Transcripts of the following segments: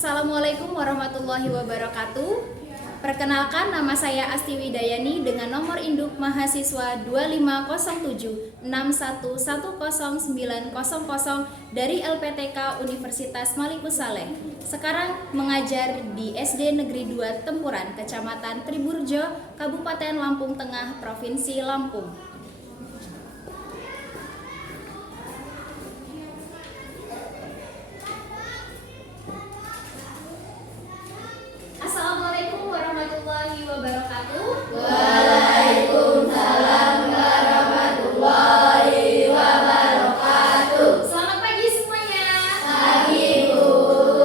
Assalamualaikum warahmatullahi wabarakatuh. Perkenalkan, nama saya Asti Widayani dengan nomor induk mahasiswa 250761109000 dari LPTK Universitas Malikus Saleh. Sekarang mengajar di SD Negeri 2 Tempuran, Kecamatan Triburjo, Kabupaten Lampung Tengah, Provinsi Lampung. Assalamualaikum warahmatullahi wabarakatuh. Waalaikumsalam warahmatullahi wabarakatuh. Selamat pagi semuanya. Pagi, Bu.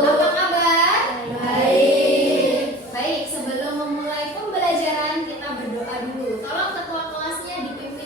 Apa kabar? Baik. Baik, sebelum memulai pembelajaran kita berdoa dulu. Tolong ketua kelasnya dipimpin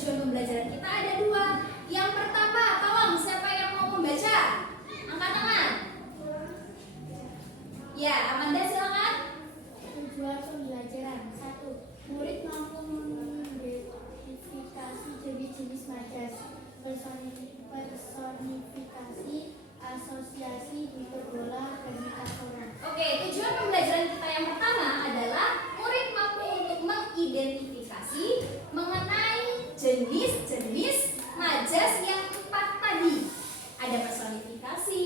tujuan pembelajaran kita ada dua. Yang pertama, tolong siapa yang mau membaca? Angkat tangan. Ya, Amanda silakan. Tujuan pembelajaran 1. Murid mampu mengidentifikasi jenis-jenis majas, personifikasi, asosiasi, hiperbola, dan metafora. Oke, tujuan pembelajaran kita yang pertama adalah murid mampu untuk mengidentifikasi mengenai jenis-jenis majas yang 4 tadi. Ada personifikasi,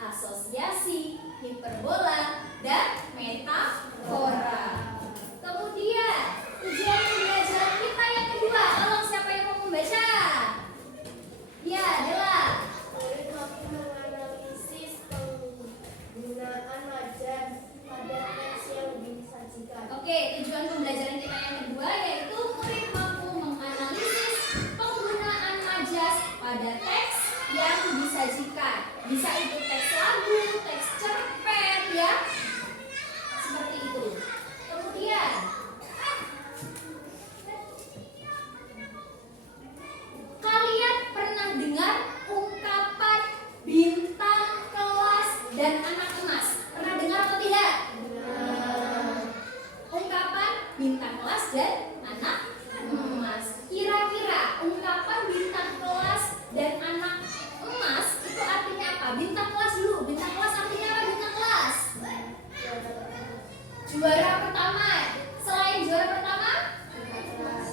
asosiasi, hiperbola, dan metafora. Kemudian, tujuan pembelajaran kita yang kedua, tolong siapa yang mau membaca? Ya, Dela. Murid mampu menganalisis penggunaan majas pada teks yang disajikan. Oke, tujuan pembelajaran kita yang kedua yaitu murid mampu menganalisis penggunaan majas pada teks yang disajikan. Bisa itu teks lagu, teks cerpen, ya. Seperti itu. Kemudian, kalian pernah dengar ungkapan bintang kelas dan anak emas? Pernah dengar atau tidak? Ungkapan bintang kelas dan anak emas. Kira-kira ungkapan bintang kelas dan anak emas itu artinya apa? Bintang kelas dulu. Bintang kelas artinya apa? Bintang kelas. Juara pertama. Selain juara pertama,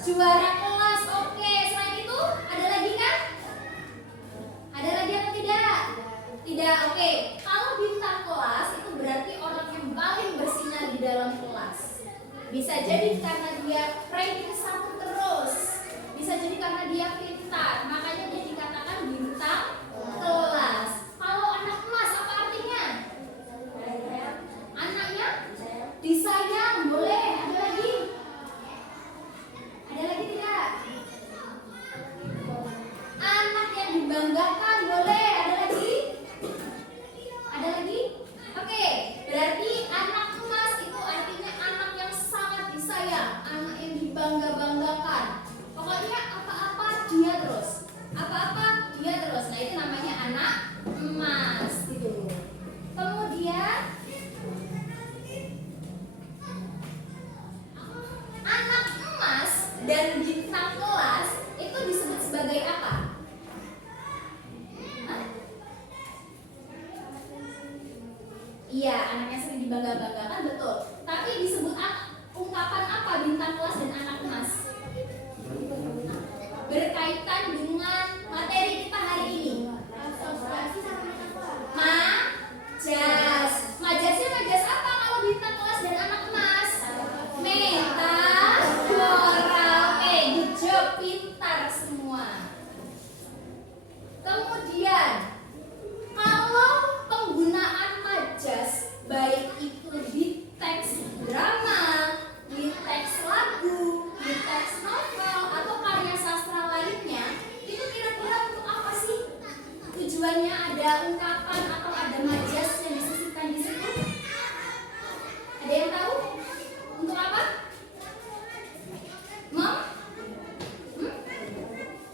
juara kelas. Oke, selain itu ada lagi kan? Ada lagi atau tidak? Tidak. Oke. Kalau bintang kelas itu berarti orang yang paling bersinar di dalam kelas. Bisa jadi karena dia ranking 1 terus. Bisa jadi karena dia pintar. Makanya dia dikatakan bintang kelas. Kalau anak emas apa artinya? Anaknya disayang. Boleh. Ada lagi? Ada lagi tidak? Anak yang dibanggakan. Boleh. Ada lagi? Ada lagi? Oke, berarti anak emas itu artinya anak yang sangat disayang, anak yang dibangga-banggakan. Pokoknya apa-apa dia terus. Apa-apa dia terus. Nah, itu namanya anak emas gitu. Kemudian anak emas dan bintang kelas itu disebut sebagai apa? Hah? Iya, anaknya sering dibangga-banggakan, betul. Tapi disebut ungkapan apa bintang kelas dan anak emas? Berkaitan dengan materi kita hari ini. Asosiasi sama metafora. Majas. Majasnya majas apa kalau bintang kelas dan anak emas? Metafora. Oke, good job, pintar semua. Kemudian, kalau penggunaan majas baik itu di teks drama, di teks lagu, di teks novel atau karya sastra lainnya, itu kira-kira untuk apa sih? Tujuannya ada ungkapan atau ada majas yang disisipkan di situ? Ada yang tahu? Untuk apa?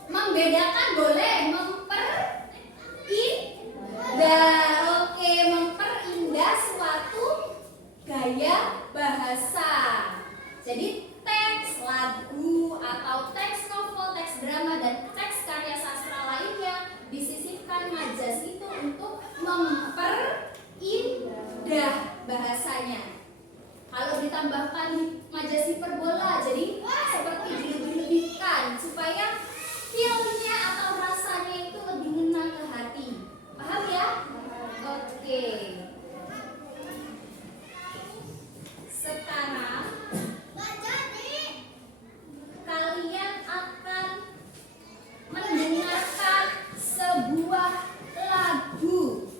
Membedakan boleh, memperindah. Oke, memperindah suatu gaya bahasa. Jadi teks lagu atau teks novel, teks drama dan teks karya sastra lainnya disisipkan majas itu untuk memperindah bahasanya. Kalau ditambahkan majas hiperbola, jadi seperti dilebih-lebihkan supaya feel-nya atau rasanya itu lebih ngena ke hati. Paham ya? Oke. Sekarang kalian akan mendengarkan sebuah lagu.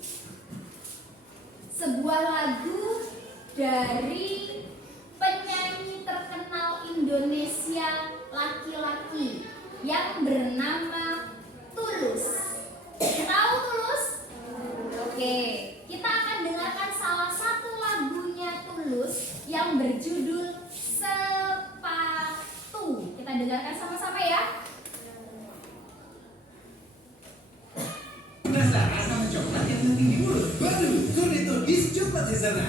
Sebuah lagu dari penyanyi terkenal Indonesia laki-laki yang bernama Tulus. Tahu Tulus? Oke, kita akan dengarkan salah satu lagunya Tulus yang berjudul Sepatu. Kita dengarkan sama-sama ya. sana.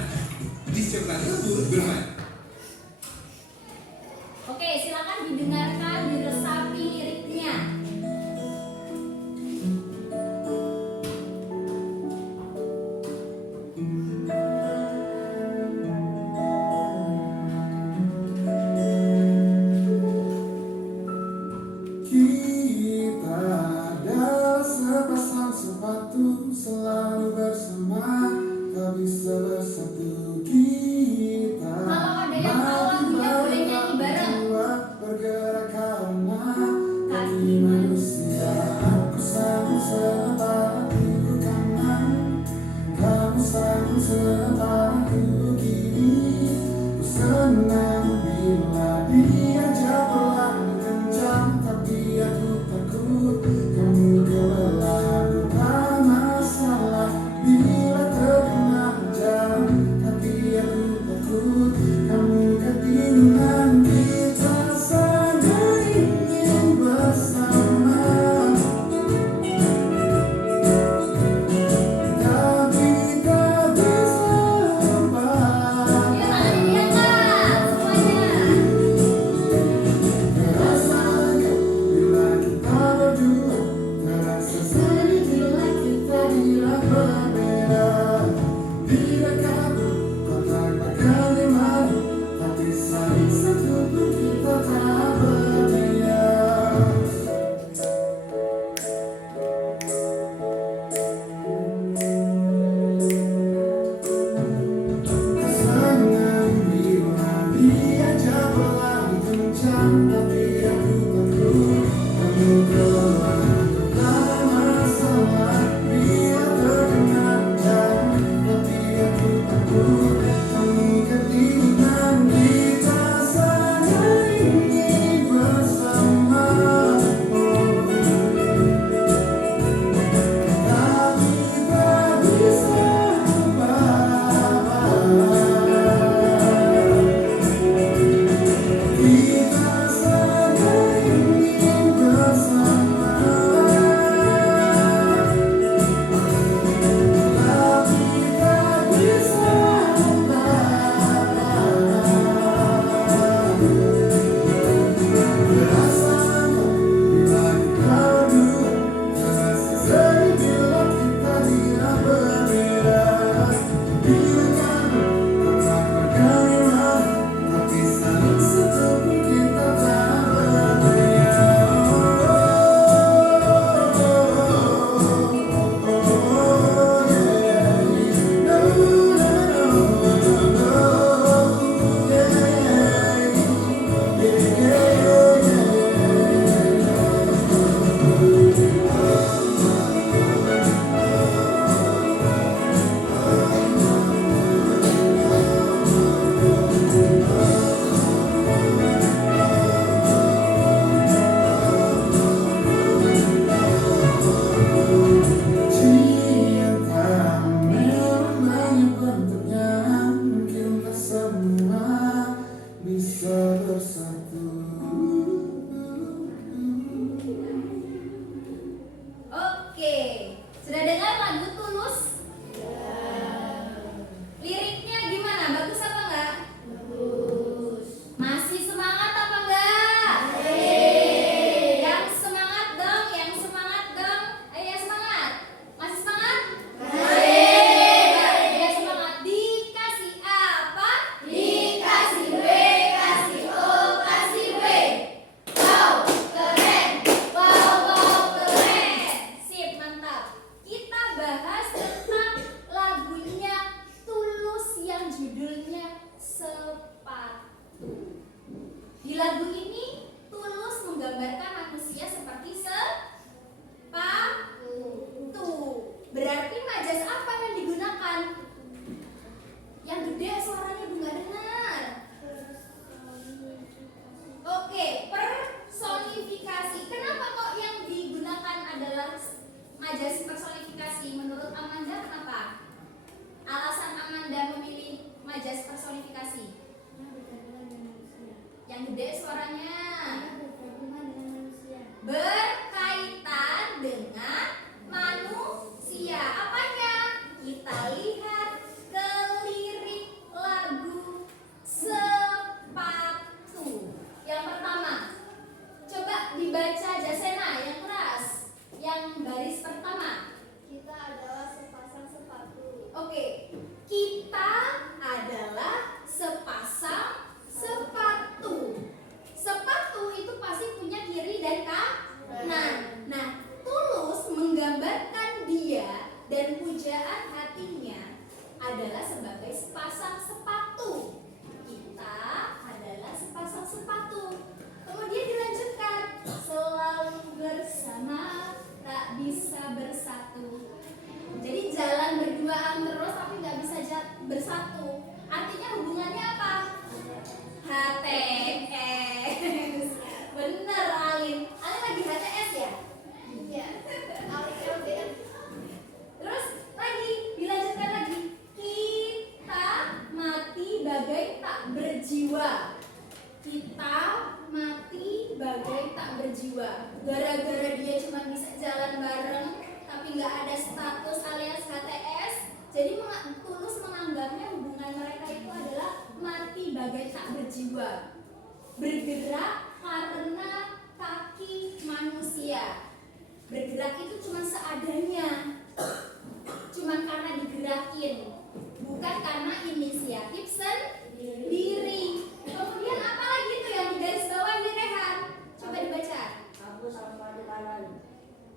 Disiapkan untuk bermain. Oke, silakan didengarkan, diresapi liriknya. Kita adalah sepasang sepatu selalu bersama, tak bisa bersatu kita. Kalau ada yang tahu lagunya boleh nyanyi bareng. Bergerak karena kaki manusia. Aku selalu sepatu kanan, kamu selalu sepatu kiri. Ku senang bila diajak berlari kencang, tapi aku takut kamu kelelahan. Bukan masalah bila terkena hujan, tapi aku takut kamu ketinggalan. Kita saja ingin bersama, tapi tak bisa lepas. Ayo tangannya diangkat semuanya. Terasa bila kita berdua, terasa sedih bila kita tidak berbeda. Bila kamu kotak bagaimana, tapi saling satu pun kita tak berbeda. Senang bila diajak berlari kencang, tapi aku takut kamu kelelahan. Bukan masalah bila terkena hujan, tapi aku takut kamu ketinggalan. Kita saja ingin bersama, tapi tak bisa lepas. Kita saja ingin bersama, tapi tak bisa lepas. Rasakan bila kita berdua, terasa sedih bila kita tidak berbeda. Bila kamu kotak bagaimana, tapi saling satu pun kita tak berbeda. Cinta memang banyak bentuknya, mungkin tak semua bisa bersatu. Oke, sudah dengar lagu Tulus? Liriknya gimana? Bagus apa enggak? Bagus. Masih semangat apa enggak? Yang semangat dong, yang semangat dong. Ayo yang semangat. Masih semangat? Yang semangat. Dikasih apa? Dikasih B, kasih O, kasih B. Wow, keren. Wow, wow, keren. Sip, mantap. Kita bahas tentang lagunya Tulus yang judulnya Sepatu. Di lagu ini Tulus menggambarkan manusia seperti sepatu. Berarti majas apa yang digunakan? Yang gede suaranya ibu nggak dengar. Oke, personifikasi. Kenapa kok yang digunakan adalah majas personifikasi? Menurut Amanda kenapa? Alasan Amanda memilih majas personifikasi? Yang gede suaranya. Berkaitan dengan manusia. Apanya? Kita lihat kelihatan. berjiwa. Gara-gara dia cuma bisa jalan bareng tapi nggak ada status alias HTS, jadi Tulus menganggapnya hubungan mereka itu adalah mati bagai tak berjiwa. Bergerak karena kaki manusia. Bergerak itu cuma seadanya, cuma karena digerakin, bukan karena inisiatif sendiri. Kemudian apa lagi itu yang di garis bawah ini, Rehan? Coba dibaca. Aku sang sepatu kanan.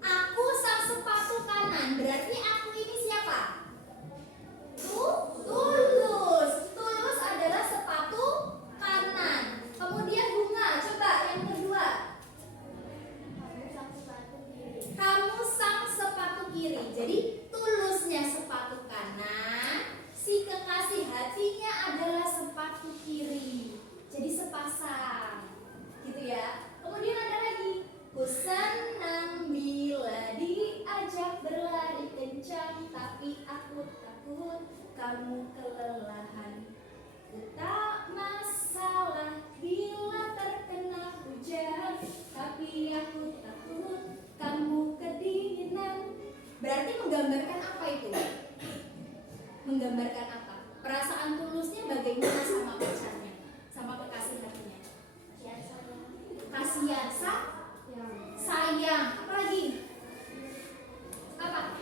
Aku sang sepatu kanan. Berarti aku ini siapa? Tulus. Tulus adalah sepatu kanan. Kemudian Bunga, coba yang kedua. Aku sang sepatu kiri. Kamu sang sepatu kiri. Jadi Tulusnya sepatu kanan, si kekasih hatinya adalah sepatu kiri. Jadi sepasang, gitu ya. Kemudian ada lagi. Ku senang bila diajak berlari kencang, tapi aku takut kamu kelelahan. Ku tak masalah bila terkena hujan, tapi aku takut kamu kedinginan. Berarti menggambarkan apa itu? Menggambarkan apa? Perasaan Tulusnya bagaimana sama pacarnya, sama kekasih hatinya? Kasihan, sayang, apa lagi? Apa?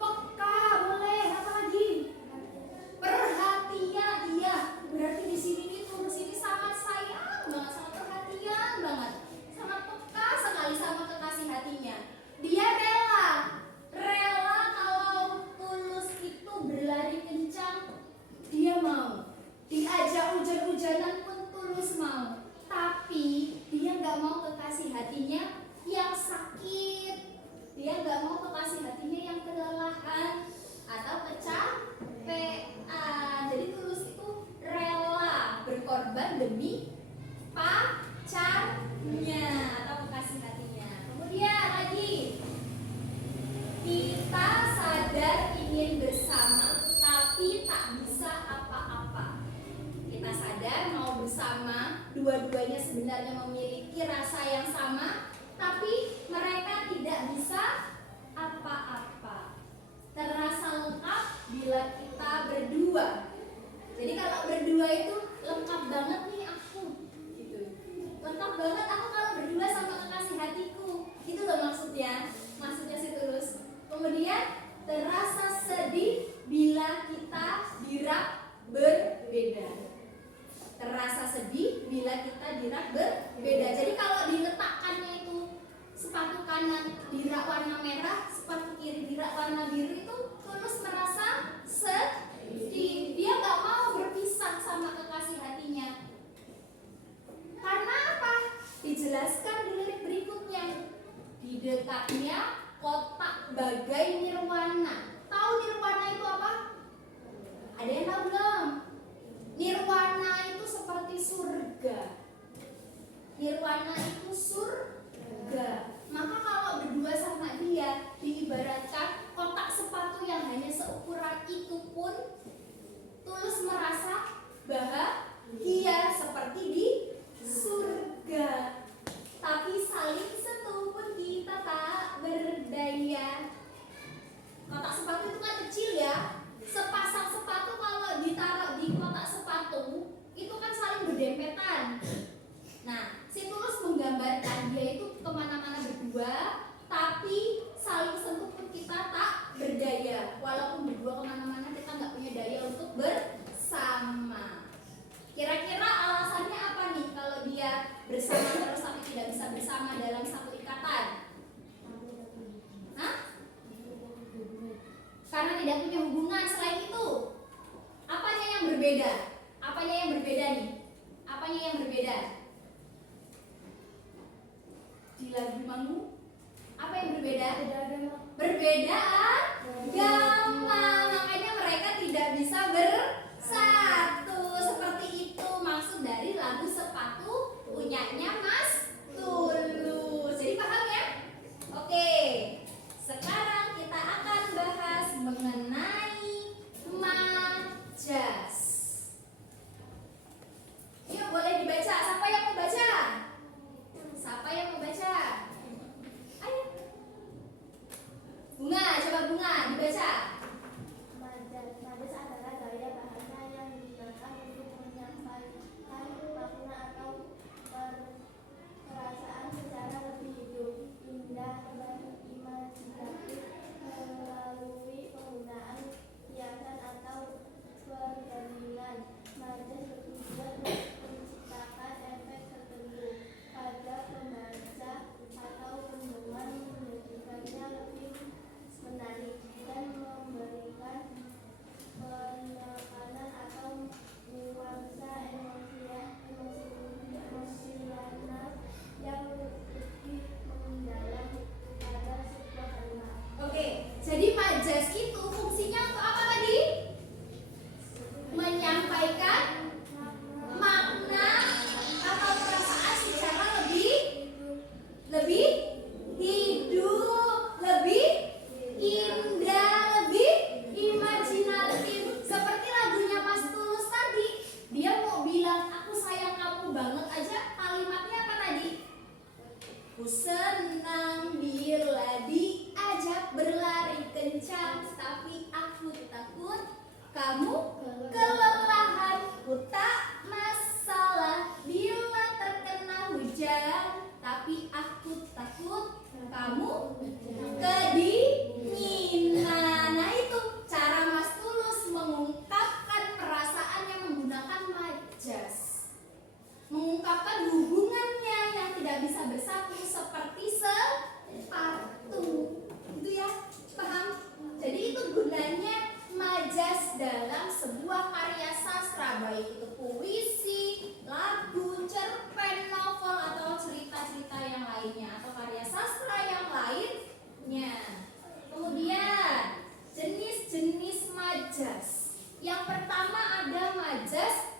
Peka, boleh. Apa lagi? Perhatian, iya. Berarti di sini nih Tulus ini sangat sayang banget, sangat perhatian banget, sangat peka sekali sama kekasih hatinya. Dia rela kalau Tulus itu berlari kencang, dia mau. Diajak hujan-hujanan pun Tulus mau. Tapi dia nggak mau kekasih hatinya yang sakit. Dia nggak mau kekasih hatinya yang kelelahan atau kecapean. Jadi Tulus itu rela berkorban demi pacarnya atau kekasih hatinya. Kemudian lagi, kita sadar ingin bersama, tapi tak bisa apa-apa. Kita sadar mau bersama, dua-duanya sebenarnya memiliki rasa yang sama, tapi mereka tidak bisa apa-apa. Terasa lengkap bila kita berdua. Jadi kalau berdua itu lengkap banget nih aku, gitu. Lengkap banget aku kalau berdua sama kekasih hatiku. Itu loh maksudnya si Tulus. Kemudian terasa sedih bila kita dirak berbeda. Terasa sedih bila kita dirak berbeda. Jadi kalau diletakkannya itu sepatu kanan dirak warna merah, sepatu kiri dirak warna biru, itu Tulus merasa sedih. Dia nggak mau berpisah sama kekasih hatinya. Karena apa? Dijelaskan di lirik berikutnya. Di dekatnya kotak bagai nirwana. Tahu nirwana itu apa? Ada yang tahu belum? Nirwana itu seperti surga. Nirwana itu surga. Maka kalau berdua sama dia, diibaratkan kotak sepatu yang hanya seukuran itu pun Tulus merasa bahagia seperti di surga. Tapi saling sentuh pun kita tak berdaya. Kotak sepatu itu kan kecil ya. Sepasang sepatu kalau ditaruh di kotak sepatu itu kan saling berdempetan. Nah, si Tulus menggambarkan dia itu kemana-mana berdua, tapi saling sentuh pun kita tak berdaya. Walaupun berdua kemana-mana kita nggak punya daya untuk bersama. Kira-kira alasannya apa nih kalau dia bersama terus tapi tidak bisa bersama dalam satu ikatan? Hah? Karena tidak punya hubungan. Selain itu, apanya yang berbeda? Apanya yang berbeda nih? Apanya yang berbeda? Di lagu Mangu, apa yang berbeda? Berbeda agama. Makanya mereka tidak bisa bersatu. Seperti itu maksud dari lagu Sepatu punyanya Mas Tulus. Jadi paham ya? Oke. Sekarang kita akan bahas mengenai majas. Yuk boleh dibaca. Siapa yang mau baca? Siapa yang Aku senang bila diajak berlari kencang, tapi aku takut kamu kelelahan. Ku tak masalah bila terkena hujan, tapi aku takut kamu kedinginan. Nah itu cara Mas Tulus mengungkapkan perasaannya menggunakan majas, mengungkapkan hubungannya yang tidak bisa bersatu seperti sepatu. Itu ya, paham? Jadi itu gunanya majas dalam sebuah karya sastra, baik itu puisi, lagu, cerpen, novel, atau cerita-cerita yang lainnya, atau karya sastra yang lainnya. Kemudian jenis-jenis majas. Yang pertama ada majas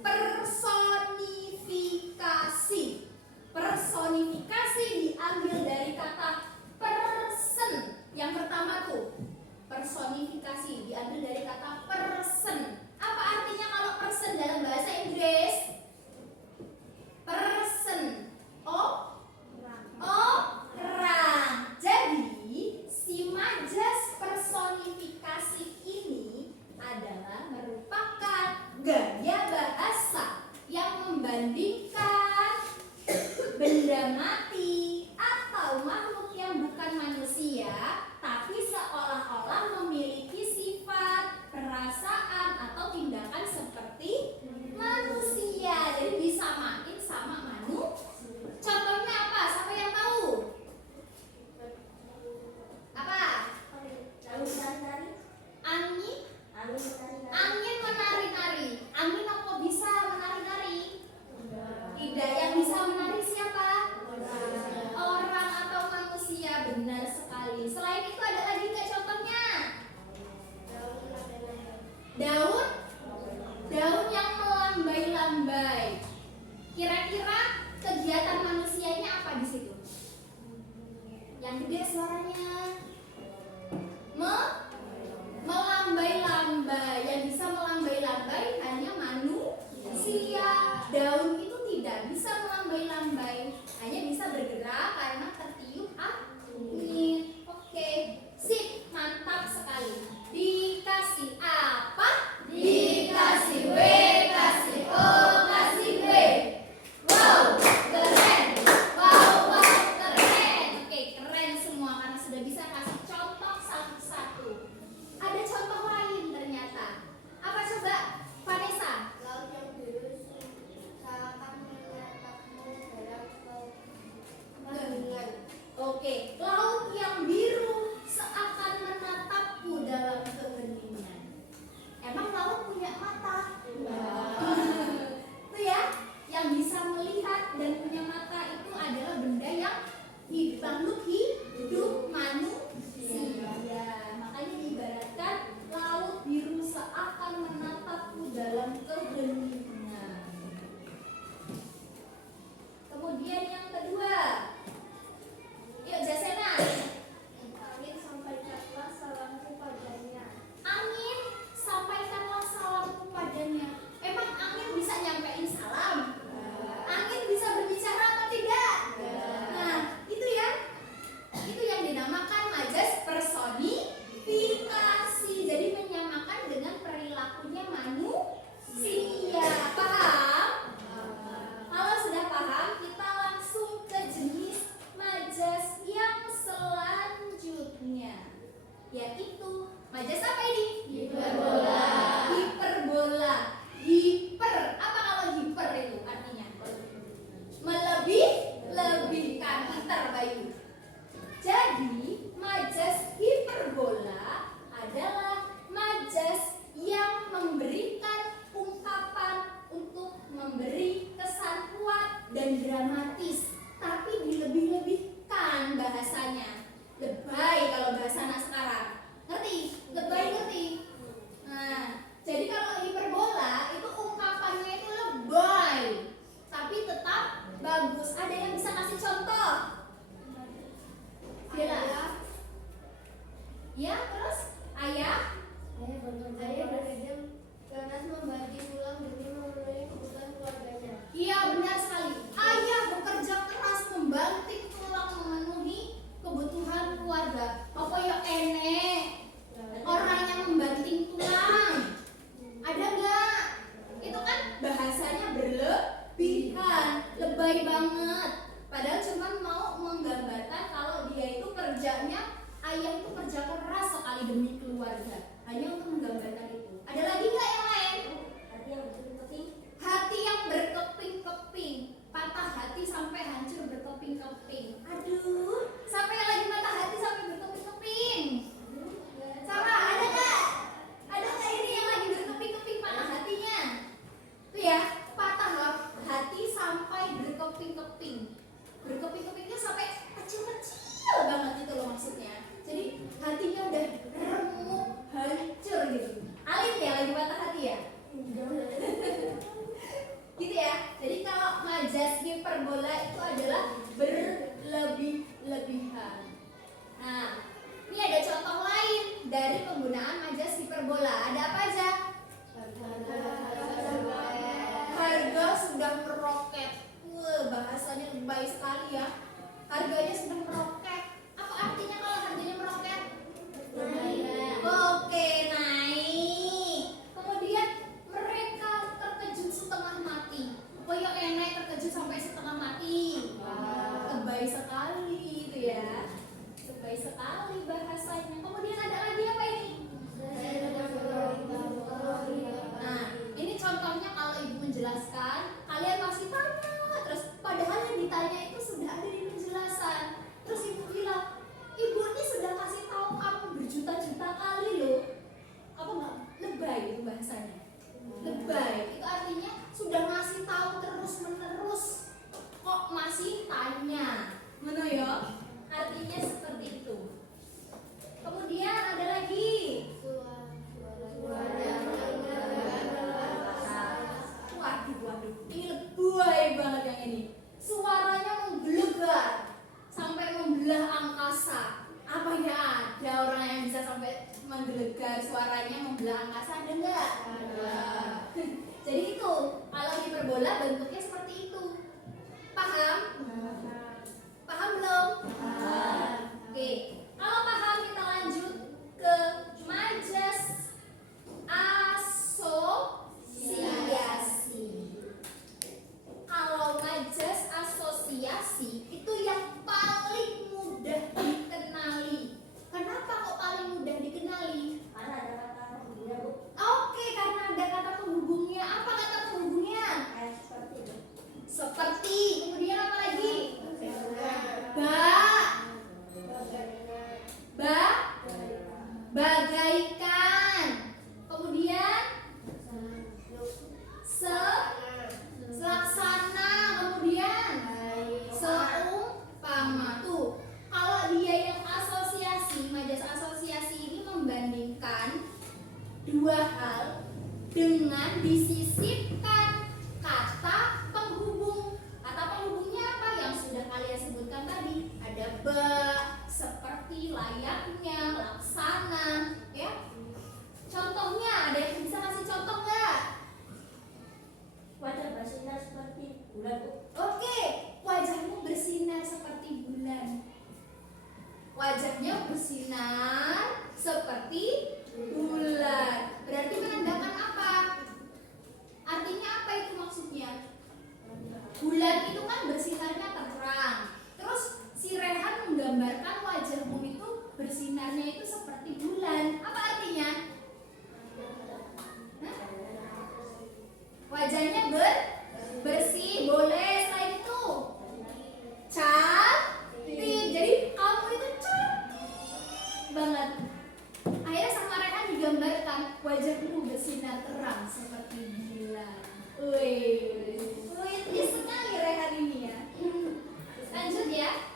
personifikasi. Personifikasi diambil dari kata person. Yang pertama tuh personifikasi diambil dari kata person. Apa artinya kalau person dalam bahasa Inggris? Person. Orang. Jadi si majas personifikasi ini adalah merupakan gaya bahasa yang membandingkan benda mati atau makhluk yang bukan manusia, tapi seolah-olah memiliki sifat, perasaan, atau tindakan seperti manusia. Jadi disamain sama manusia. Contohnya apa? Siapa yang tahu? Apa? Angin menari-nari. Angin apa bisa menari-nari? Tidak. Yang bisa menari siapa? Orang atau manusia. Benar sekali. Selain itu ada lagi nggak contohnya? Daun yang melambai-lambai. Kira-kira kegiatan manusianya apa di situ? Yang gede suaranya. Melambai-lambai. Yang bisa melambai-lambai hanya manusia. Daun itu tidak bisa melambai-lambai, hanya bisa bergerak karena tertiup angin. Oke, sip, mantap sekali. Dikasih apa? Dikasih W, kasih O, kasih B. Wow, keren. Wow, keren. Oke, keren semua karena sudah bisa kasih contoh satu-satu. Ada contoh lain ternyata. Apa coba, Vanessa? Laut yang biru seakan menatapmu dalam keheningan. Oke, laut yang biru seakan menatapku dalam keheningan. Emang laut punya mata? Itu ya, yang bisa melihat dan punya mata itu adalah benda yang makhluk hidup manusia. Makanya diibaratkan laut biru seakan menatapku dalam keheningan. Kemudian yang kedua, yuk Jasena. Angin sampaikanlah salamku padanya. Angin sampaikanlah salamku padanya. Emang angin bisa nyampein salam? Angin bisa berbicara atau tidak? Nah, itu ya. Itu yang dinamakan majas personifikasi. Jadi menyamakan dengan perilakunya manusia. Paham? Kalau sudah paham, kita langsung ke jenis majas yang selanjutnya, yaitu majas apa ini? Hiperbola. Hiperbola. Hiper. Apa kalau hiper itu artinya? Melebih-lebihkan. Pintar Bayu. Jadi majas hiperbola adalah majas yang memberikan ungkapan untuk memberi kesan kuat dan dramatis, tapi dilebih-lebihkan bahasanya. Lebay kalau bahasa anak sekarang. Ngerti? Lebay ngerti? Nah, jadi kalau hiperbola itu ungkapannya itu lebay, tapi tetap bagus. Ada yang bisa kasih contoh? Bella. Ya, terus ayah? Ayah bekerja keras membagi tulang demi memenuhi kebutuhan keluarganya. Iya, benar sekali. lebay banget. Padahal cuman mau menggambarkan kalau dia itu kerjanya, ayah itu kerja keras sekali demi keluarga. Hanya untuk menggambarkan itu. Ada lagi nggak yang lain? Hati yang berkeping. Hati yang berkeping-keping. Patah hati sampai hancur berkeping-keping. Aduh, sampai yang lagi patah hati sampai berkeping-keping. Sama, ada nggak? Ada nggak ini yang lagi berkeping-keping patah hatinya? Tuh ya, patah hati sampai berkeping-keping. Berkeping-kepingnya sampai kecil-kecil banget itu loh maksudnya. Jadi hatinya udah remuk, hancur gitu. Alif ya lagi patah hati ya? Gitu ya. Jadi kalau majas hiperbola itu adalah berlebih-lebihan. Nah, ini ada contoh lain dari penggunaan majas hiperbola. Ada apa aja? Harga sudah meroket. Wah, bahasanya lebay sekali ya. Harganya sudah meroket. Apa artinya kalau harganya meroket? Oke, naik. Kemudian mereka terkejut setengah mati. Koyo enek terkejut sampai setengah mati. Lebay sekali itu ya. Lebay sekali bahasanya. Kemudian ada lagi apa ini? Nah, ini contohnya kalau ibu menjelaskan, kalian masih tanya terus, padahal yang ditanya itu sudah ada di penjelasan. Terus ibu bilang, ibu ini sudah kasih tahu kamu berjuta-juta kali loh. Apa enggak? Lebay itu bahasanya. Lebay itu artinya sudah ngasih tahu terus menerus, kok masih tanya. Mana ya? Artinya seperti itu. Kemudian ada lagi. Waduh, ini lebay banget yang ini. Suaranya menggelegar sampai membelah angkasa. Apa ya? Ada orang yang bisa sampai menggelegar suaranya membelah angkasa, ada nggak? Ada. Jadi itu, kalau hiperbola bentuknya seperti itu. Paham? Paham belum? Oke, kalau paham kita lanjut ke majas asosiasi. Kalau majas asosiasi itu yang paling mudah dikenali. Kenapa kok paling mudah dikenali? Karena ada kata penghubungnya, Bu. Oke, karena ada kata penghubungnya. Apa kata penghubungnya? Seperti itu. Seperti. Kemudian apa lagi? Bagaikan. Kemudian selaksana. Kemudian seumpama. Tuh, kalau dia yang asosiasi, majas asosiasi ini membandingkan dua hal dengan disisipkan kata penghubung. Kata penghubungnya apa? Yang sudah kalian sebutkan tadi. Ada seperti, layaknya, laksana, ya. Contohnya, ada yang bisa kasih contoh nggak? Wajah bersinar seperti bulan, Bu. Oke, wajahmu bersinar seperti bulan. Wajahnya bersinar seperti bulan. Berarti menandakan apa? Artinya apa itu maksudnya? Bulan itu kan bersinarnya terang. Terus si Rehan menggambarkan wajahmu itu bersinarnya itu seperti bulan. Apa artinya? Hah? Wajahnya bersih, boleh. Selain itu cantik. Jadi kamu itu cantik banget. Akhirnya sama Rehan digambarkan wajahmu bersinar terang seperti bulan. Wih, sekali Rehan ini ya. Lanjut ya.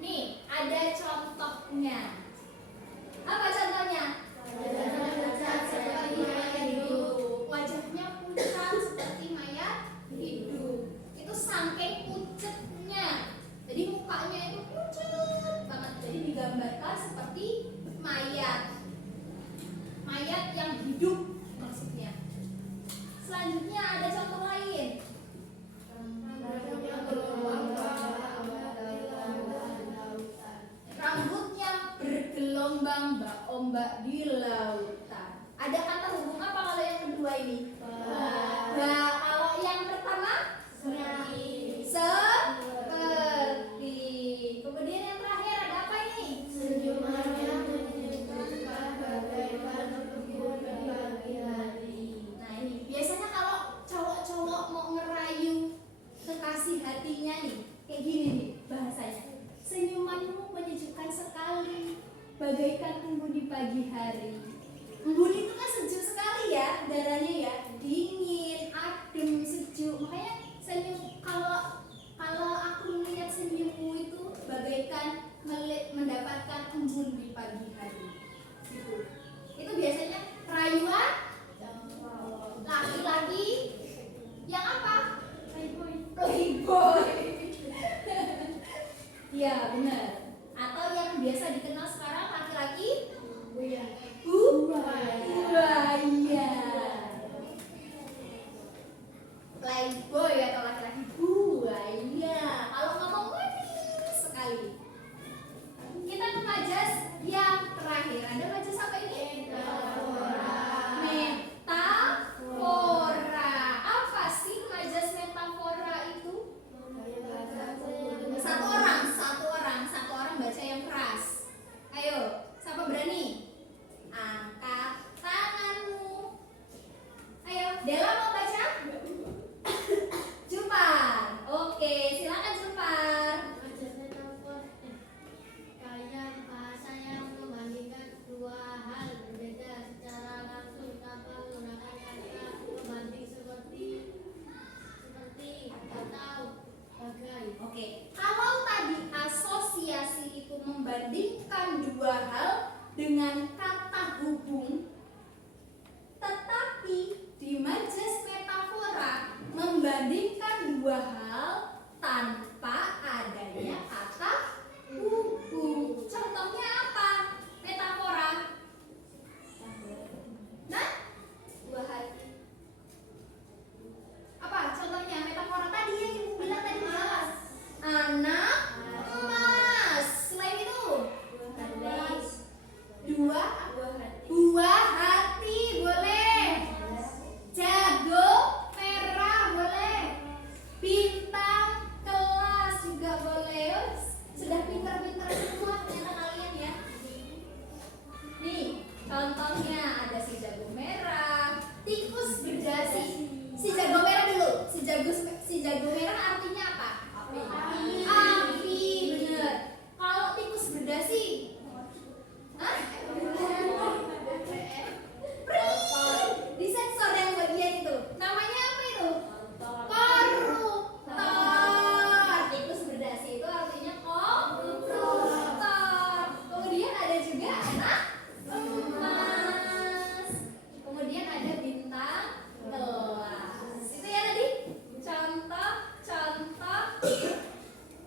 Nih, ada contohnya. Apa contohnya? Seperti mayat hidup. Wajahnya pucat seperti mayat hidup. Itu saking pucetnya. Jadi mukanya itu pucat banget. Jadi digambarkan seperti mayat. Mayat yang hidup maksudnya. Selanjutnya ada contoh lain. Rambutnya bergelombang ombak di lautan. Ada kata hubung apa kalau yang kedua ini? Kalau yang pertama? artinya nih kayak gini nih bahasanya. Senyumanmu menyejukkan sekali, bagaikan embun di pagi hari. Embun itu kan sejuk sekali ya, udaranya ya, dingin, adem, sejuk. Makanya senyum, kalau aku melihat senyummu itu bagaikan mendapatkan embun di pagi hari. Gitu. Itu biasanya rayuan laki-laki yang apa? Playboy. Iya benar. Atau yang biasa dikenal sekarang laki-laki buaya. Playboy atau laki-laki buaya. Kalau ngomong manis sekali. Kita ke majas yang terakhir. Ada majas apa ini? Metafora. Apa sih majas metafora itu? Satu orang baca yang keras. Ayo, siapa berani? Angkat tanganmu. Ayo, Dela mau baca? Jupar. Oke, silakan Jupar. Majas metafor gaya bahasa yang membandingkan dua hal berbeda secara langsung tanpa menggunakan kata pembanding seperti atau bagai. Oke, kalau tadi asosiasi itu membandingkan dua hal dengan kata hubung, tetapi di majas metafora membandingkan dua hal tanpa adanya kata hubung. Contohnya apa? Metafora. Nah, dua hati. Apa contohnya metafora tadi yang ibu bilang tadi jelas? Anak emas. Selain itu, buah hati boleh. Jago merah boleh. Bintang kelas juga boleh. Sudah pintar-pintar semua ternyata kalian ya. Nih, contohnya ada si jago merah, tikus berdasi. Si jago merah dulu. Si jago merah artinya apa? Api, bener. Kalau tikus berdasi, hah? Disensor yang bagian itu. Namanya apa itu? Koruptor. Tikus berdasi itu artinya koruptor. Kemudian ada juga anak emas. Kemudian ada bintang kelas. Itu ya tadi contoh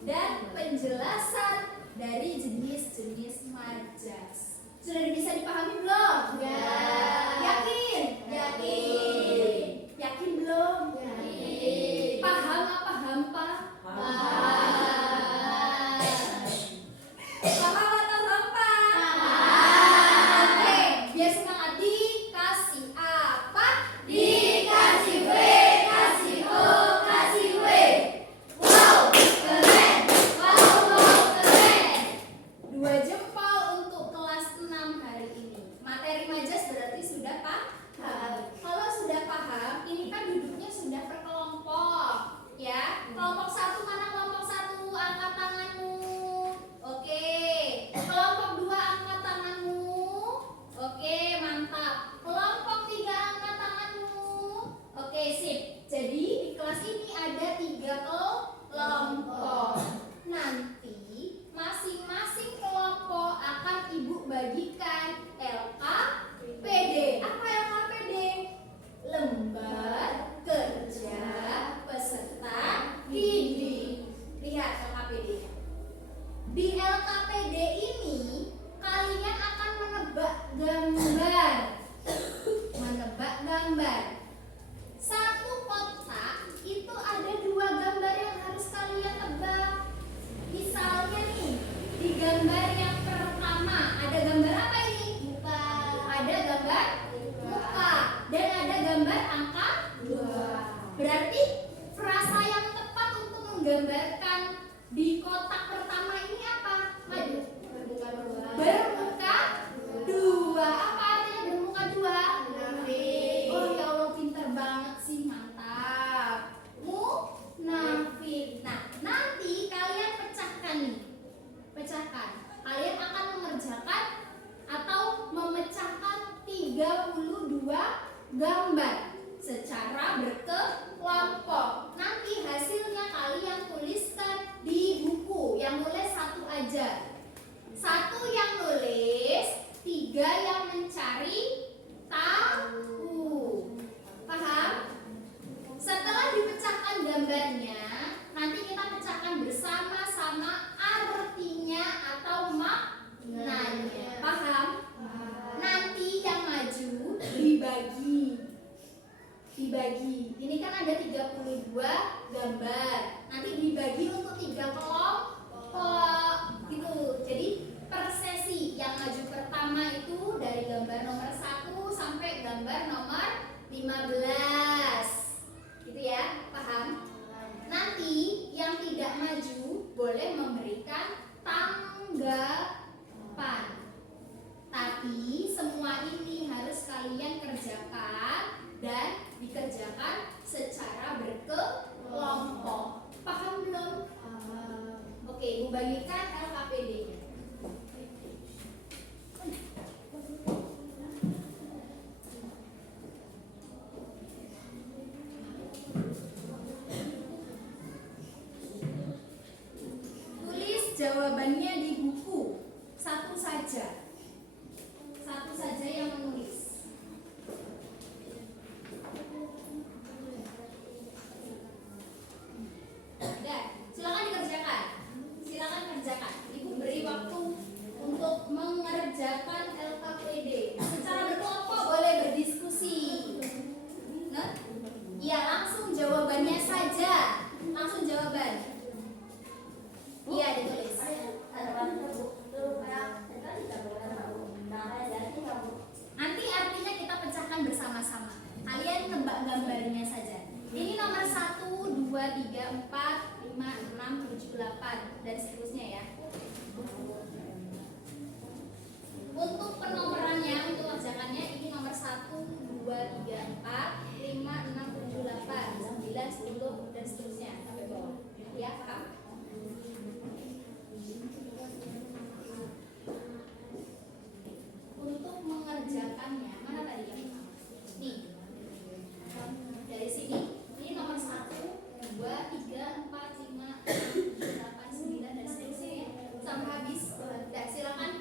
dan penjelasan dari jenis-jenis majas. Sudah bisa dipahami belum? Ya. Yakin? Yakin belum? Paham apa hampa? Paham atau hampa? Oke, biar semangat. Dikasih apa? Dikasih W, kasih O, kasih W. Wow, keren. Wow, keren. 2 jempol untuk kelas 6 hari ini. Materi majas berarti sudah paham. Kalau sudah paham, ini kan duduknya sudah berkelompok, ya. Kelompok 1 mana kelompok 1? Angkat tanganmu. Oke. Kelompok 2 angkat tanganmu. Oke, mantap. Kelompok 3 angkat tanganmu. Oke, sip. Jadi di kelas ini ada 3 kelompok. Nanti masing-masing kelompok akan ibu bagikan LKPD. Apa LKPD? Lembar kerja peserta didik. Lihat LKPD. Di LKPD ini kalian akan menebak gambar. Satu kotak itu ada 2 gambar yang harus kalian tebak. Misalnya nih, di gambar yang pertama ada gambar apa ini? Muka. Ada gambar muka dan ada gambar angka 2. Berarti frasa yang tepat untuk menggambarkan di kotak pertama ini apa? Maju. Bermuka 2. Apa artinya bermuka 2? Oh ya Allah, pintar banget sih, mantap. Munafik. Nah, boleh memberikan tanggapan. Tapi semua ini harus kalian kerjakan dan dikerjakan secara berkelompok. Paham belum? Oke, Ibu bagikan LKPD-nya. Tulis jawabannya di buku. Satu saja yang menulis. Udah, silakan dikerjakan. Silakan kerjakan. Ibu beri waktu untuk mengerjakan LKPD. Secara berkelompok boleh berdiskusi. Nah, iya, langsung jawabannya saja. Langsung jawaban. Iya, ditulis. Nanti artinya kita pecahkan bersama-sama. Kalian tebak gambarnya saja. Ini nomor 1, 2, 3, 4, 5, 6, 7, 8 dan seterusnya ya. Untuk penomorannya, untuk kerjakannya ini nomor 1, 2, 3, 4, 5, 6, 7, 8, 9, 10 dan seterusnya sampai bawah. Ya, paham? Untuk mengerjakannya, mana tadi yang pertama? Nih, dari sini. Ini nomor 1, 2, 3, 4, 5, 6, 7, 8, 9 dan seterusnya sampai habis. Ya, silakan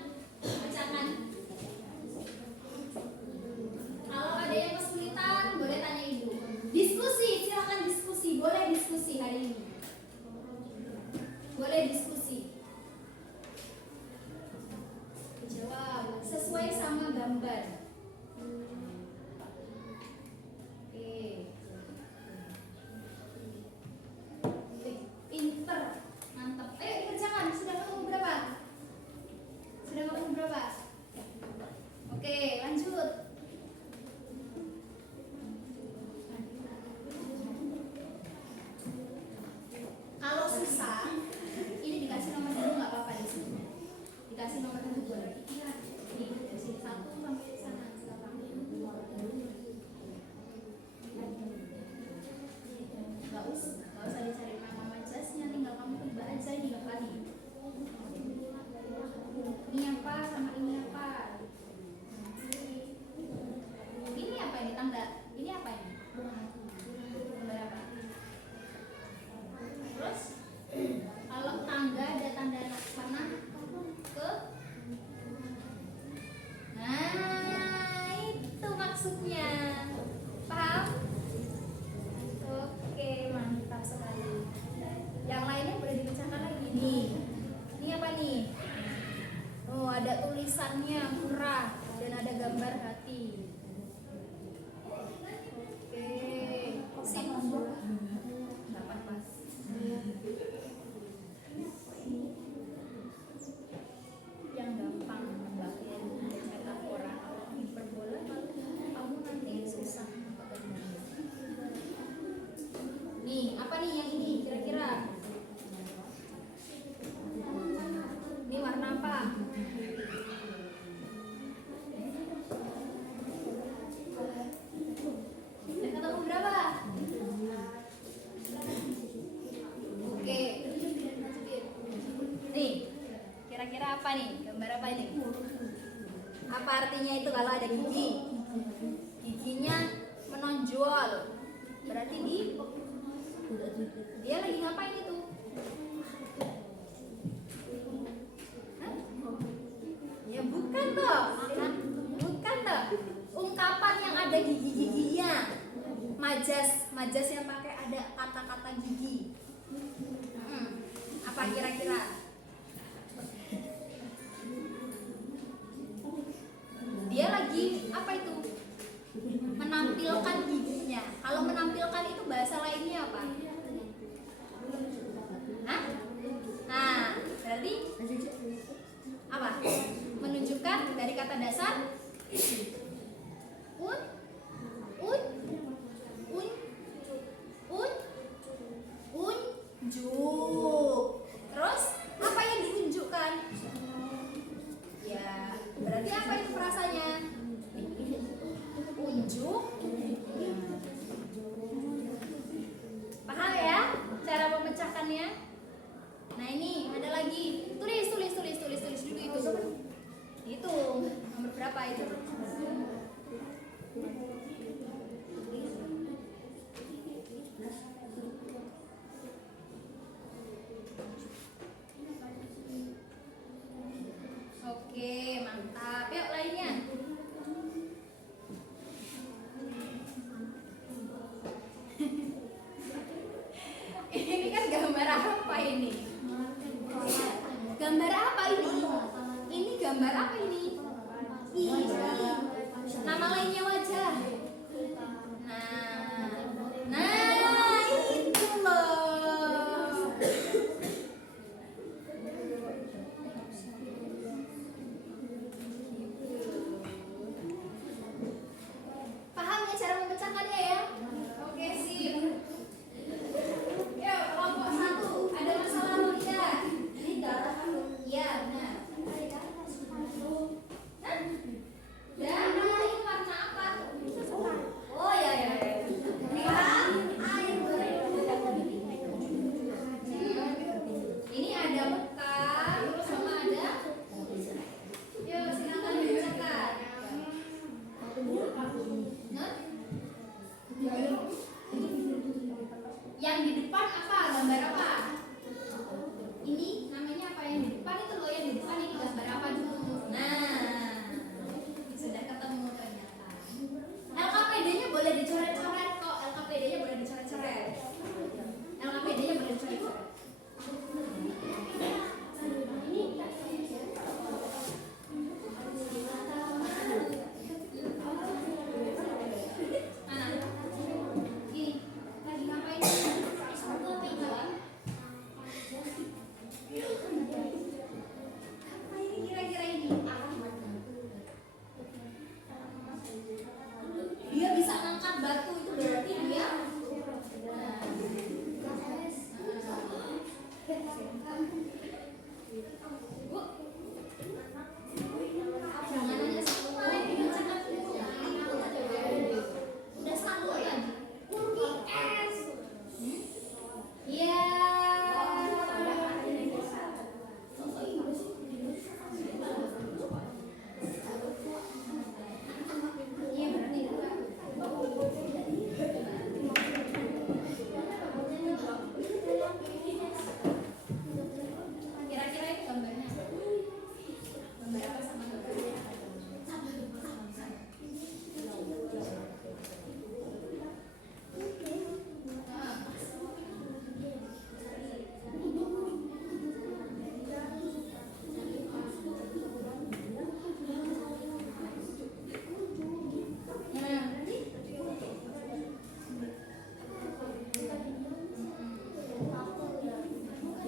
bacakan. Kalau ada yang kesulitan, boleh tanya ibu. Diskusi, silakan diskusi. Boleh diskusi hari ini. Boleh diskusi. Jawab sesuai sama gambar. Oke. Pinter, mantap. Ayo dikerjakan. Sudah ketemu berapa? Sudah ketemu berapa? Oke, lanjut. Kalau susah, ini dikasih nomor dulu nggak apa-apa di sini. Dikasih nomor dulu boleh. Iya, ini dari sini 1 sampai sana sekarang. Nggak usah dicari nama majasnya, tinggal kamu tiba aja ini kali. Ini apa sama ini apa? Ini apa ini tangga? Ini apa ini? Gambar apa? Terus kalau tangga ada tanda panah ke, nah itu maksudnya. Paham? Oke, mantap sekali. Yang lainnya boleh dipecahkan lagi nih. Ini apa nih? Oh, ada tulisannya murah dan ada gambar hati. Oke, sip. Dapat pas. Yang gampang bagian metafora hiperbola, kalau kamu nanti susah. Nih, apa nih yang ini kira-kira? Ini warna apa? Udah ketemu berapa? Oke, nih, kira-kira apa nih? Gambar apa ini? Apa artinya itu kalau ada gigi? Giginya menonjol. Berarti dia lagi ngapain itu? Hah? Ya bukan toh. Bukan toh. Ungkapan yang ada gigi-giginya. Majas yang pakai ada kata-kata gigi. Apa kira-kira? Dia lagi apa itu? gambar apa ini? Ini. Nama lainnya wajah. Nah itu loh. Paham ya cara memecahkannya ya? Oke, sip. Yuk, kelompok 1. Ada masalah apa tidak? Ini darah. Iya, benar. Hah? Darah ini warna apa? Oh ya ya. Merah. Ini ada peta, terus sama ada. Yuk, silakan dibacakan. Nah. Yang di depan apa? Gambar apa? Ini namanya apa yang di depan itu loh, yang di depan ini gambar apa dulu? Nah, sudah ketemu ternyata. LKPD-nya boleh dicoret-coret kok. LKPD-nya boleh dicoret-coret. LKPD-nya boleh dicoret-coret. Nah, ini lagi ngapain? Apa ini kira-kira ini? Dia bisa ngangkat batu itu berarti dia. Bu, jangan hanya satu kali dibacakan dulu. Udah satu lagi. Kurgi S. Iya. Iya berarti dua. Kira-kira itu gambarnya apa? Gambar apa sama gambarnya?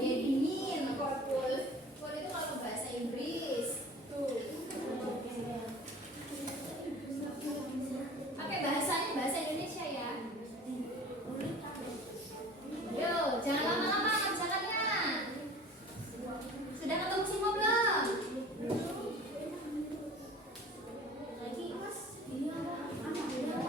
Dingin, purple. Purple itu kalau bahasa Inggris. Tuh. Pakai bahasanya bahasa Indonesia ya. Yo, jangan lama-lama kerjakannya. Sudah ketemu semua belum? Lagi mas, ini ada anak dia.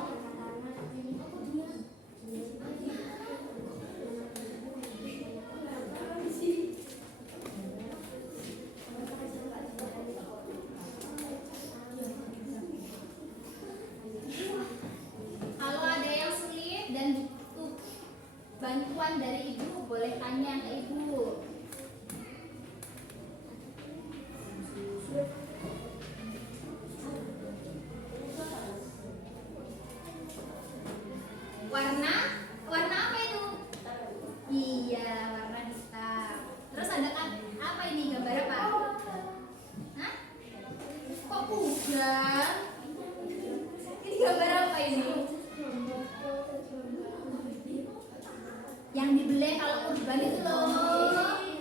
Kalau ada yang sulit dan butuh bantuan dari ibu, boleh tanya ke ibu. Warna apa itu? Iya, warna hitam. Terus ada kan apa ini, gambar apa? Hah? Kok udang? Ini gambar apa ini? Yang dibeli kalau kurban itu loh.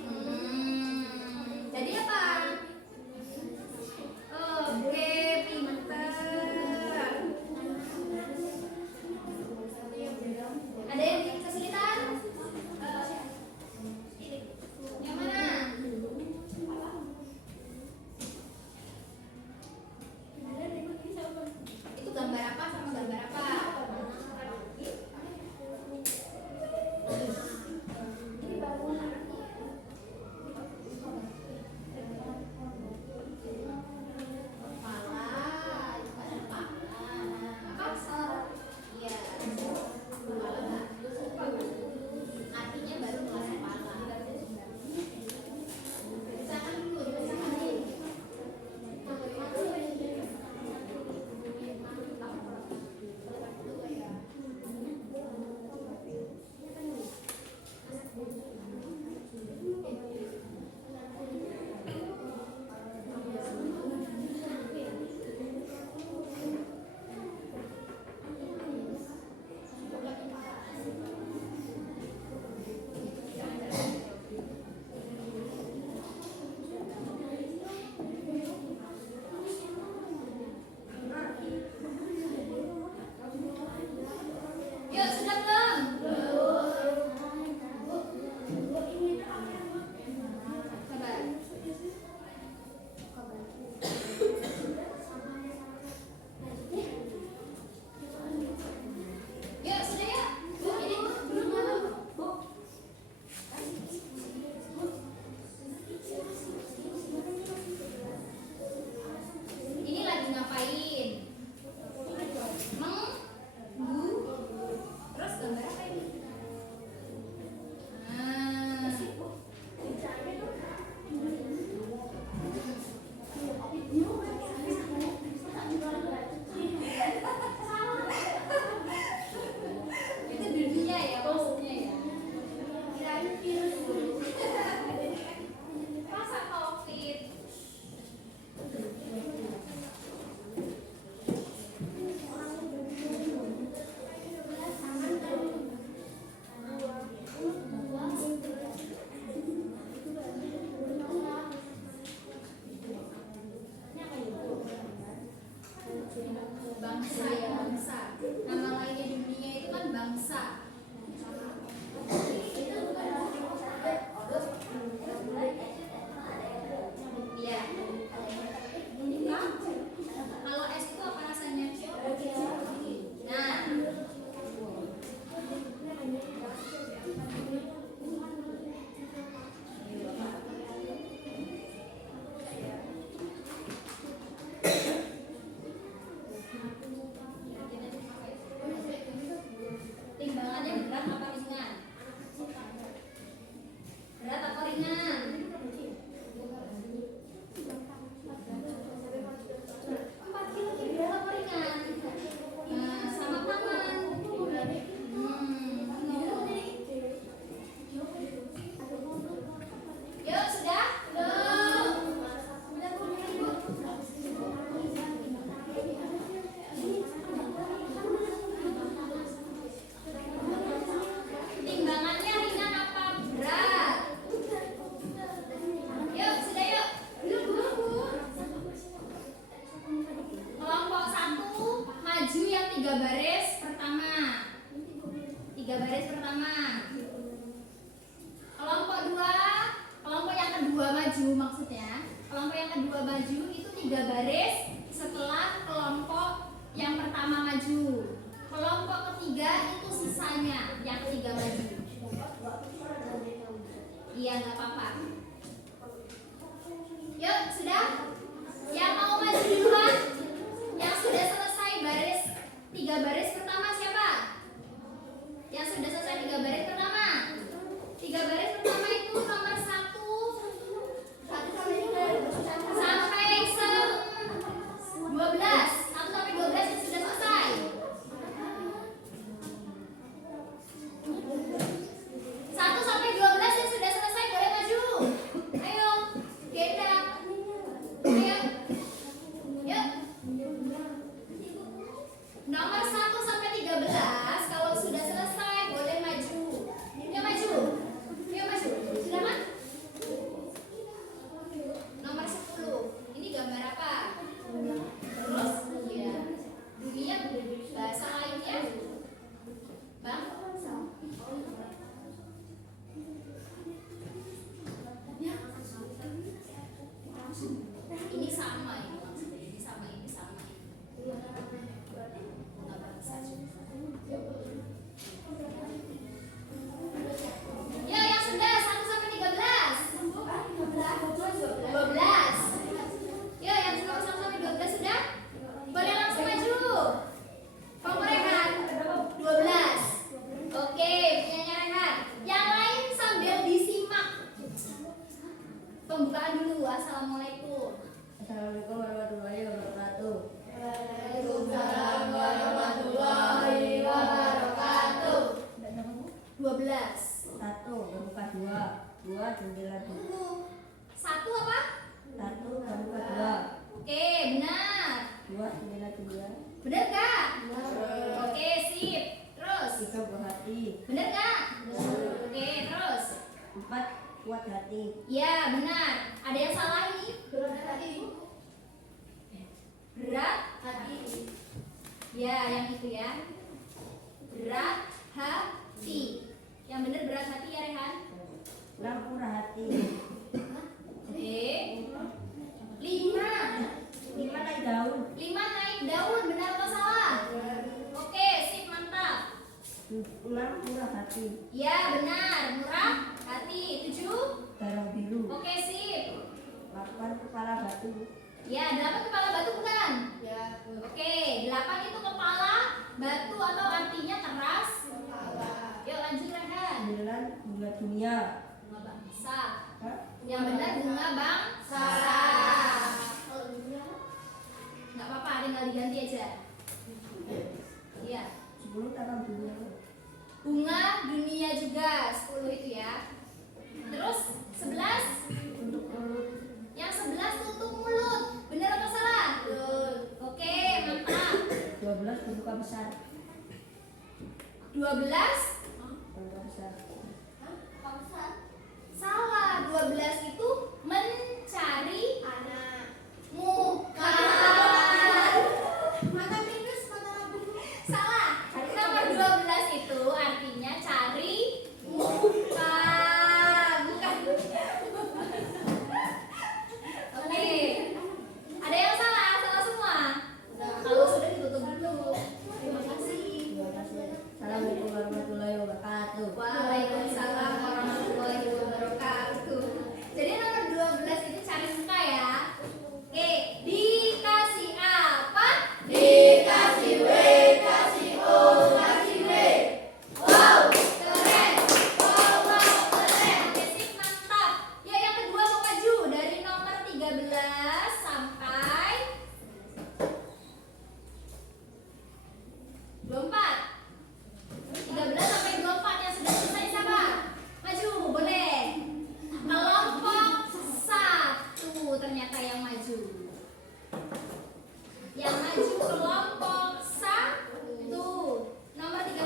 Itu dunia ya maksudnya ya. Masa COVID? Bangsa ya bangsa. Nama lainnya di dunia itu kan bangsa. Iya. Kak, kalau es itu apa rasanya? Nah, timbangannya berat apa ringan? Berat apa ringan? 4 kilo berat apa ringan? Nah, sama tangan. Yuk, sudah? Timbangannya ringan apa berat? Yuk, sudah yuk. Kelompok 1 maju yang 3 baris pertama. 3 baris pertama. Kelompok 2, kelompok yang kedua maju maksudnya. Kelompok yang kedua maju itu 3 baris setelah kelompok yang pertama maju. Kelompok ketiga itu sisanya yang 3 maju. Iya, nggak apa-apa. Yuk, sudah? Yang mau maju duluan? Yang sudah selesai baris 3 baris pertama siapa? Yang sudah selesai 3 baris pertama? 3 baris pertama itu nomor 1 sampai 12. 1 sampai 12 yang sudah selesai. 1 sampai 12 yang sudah selesai boleh maju. Ayo, gendang. Ayo. Yuk. Nomor 1 sampai 13 kalau sudah selesai boleh maju. Yuk maju. Yuk maju. Sudah kan? Nomor 10. Ini gambar apa? Terus? Iya. Dunia bahasa lainnya? Bang? Ini sama ini maksudnya. Ini sama ini sama. Nggak bisa. Ya, yang sudah 1 sampai 13. 12. Ya, yang nomor 1 sampai 12 sudah? Boleh langsung maju. Nomor Rehan 12. Oke, punyanya Rehan. Yang lain sambil disimak. Pembukaan dulu. Assalamualaikum. Assalamualaikum warahmatullahi wabarakatuh. Waalaikumsalam warahmatullahi wabarakatuh. 12. 1 berbuka 2, 2 jendela 2. Tunggu. 1 apa? 1 berbuka 2, Oke, benar. 2 jendela 2. Benar gak? Oke, sip. Terus. 3 buah hati. Benar gak? Oke, terus. 4 kuat hati. Ya, benar. Ada yang salah ini? Berat hati. Ya, yang itu ya. Berat hati. Yang benar berat hati ya, Rehan. 6 murah hati. Oke. 5. 5 naik daun. 5 naik daun, benar atau salah? Oke, sip, mantap. 6 murah hati. Ya, benar. Murah hati. 7. Darah biru. Oke, sip. 8 kepala batu. Ya, 8 kepala batu bukan? Ya. Oke, 8 itu kepala batu atau artinya keras. Yuk lanjut Rehan. 9 bunga dunia. Bunga bangsa. Hah? bunga dunia juga 10 itu ya. Terus 11 Untuk mulut. yang 11 tutup mulut. Benar atau salah? Oke, mantap. 12 terbuka besar. 12 Terbuka besar. salah. 12 itu mencari muka. Mata minus, mata labung. Salah. Nomor 12 itu artinya cari muka. Bukan. Oke. Ada yang salah? Salah semua. Kalau sudah ditutup dulu. Terima kasih. Assalamualaikum warahmatullahi wabarakatuh. Waalaikumsalam warahmatullahi wabarakatuh. Jadi nomor 12 itu cari muka ya. Oke, dikasih apa? Dikasih W, kasih O, kasih W. Wow, keren. Wow, keren. Oke, sip, mantap. Ya, yang kedua mau maju dari nomor 13 sampai 24. 13 sampai 24 yang sudah selesai siapa? Maju, boleh. Kelompok 1 ternyata yang maju. Yang maju kelompok 1. Nomor 13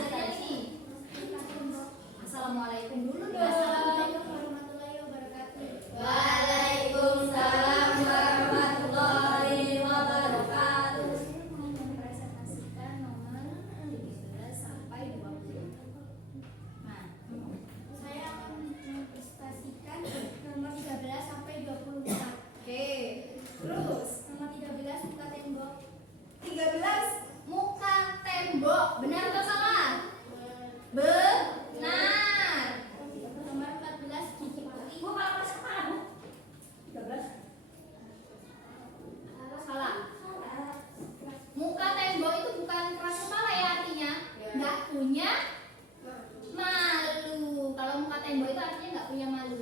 dari yang ini. Assalamualaikum dulu dong. Assalamualaikum warahmatullahi wabarakatuh. Waalaikumsalam warahmatullahi wabarakatuh. Saya mau mempresentasikan nomor 13 sampai 20. Nah, Saya akan mempresentasikan nomor 13 sampai 24. oke. Terus Nomor 13 buka tembok. 13 muka tembok. Benar atau salah? Benar. Nomor 14 gigi putih. Bu, kalau masuk mana, Bu? 13. Salah. Muka tembok itu bukan keras kepala ya artinya. Nggak punya malu. Kalau muka tembok itu artinya nggak punya malu.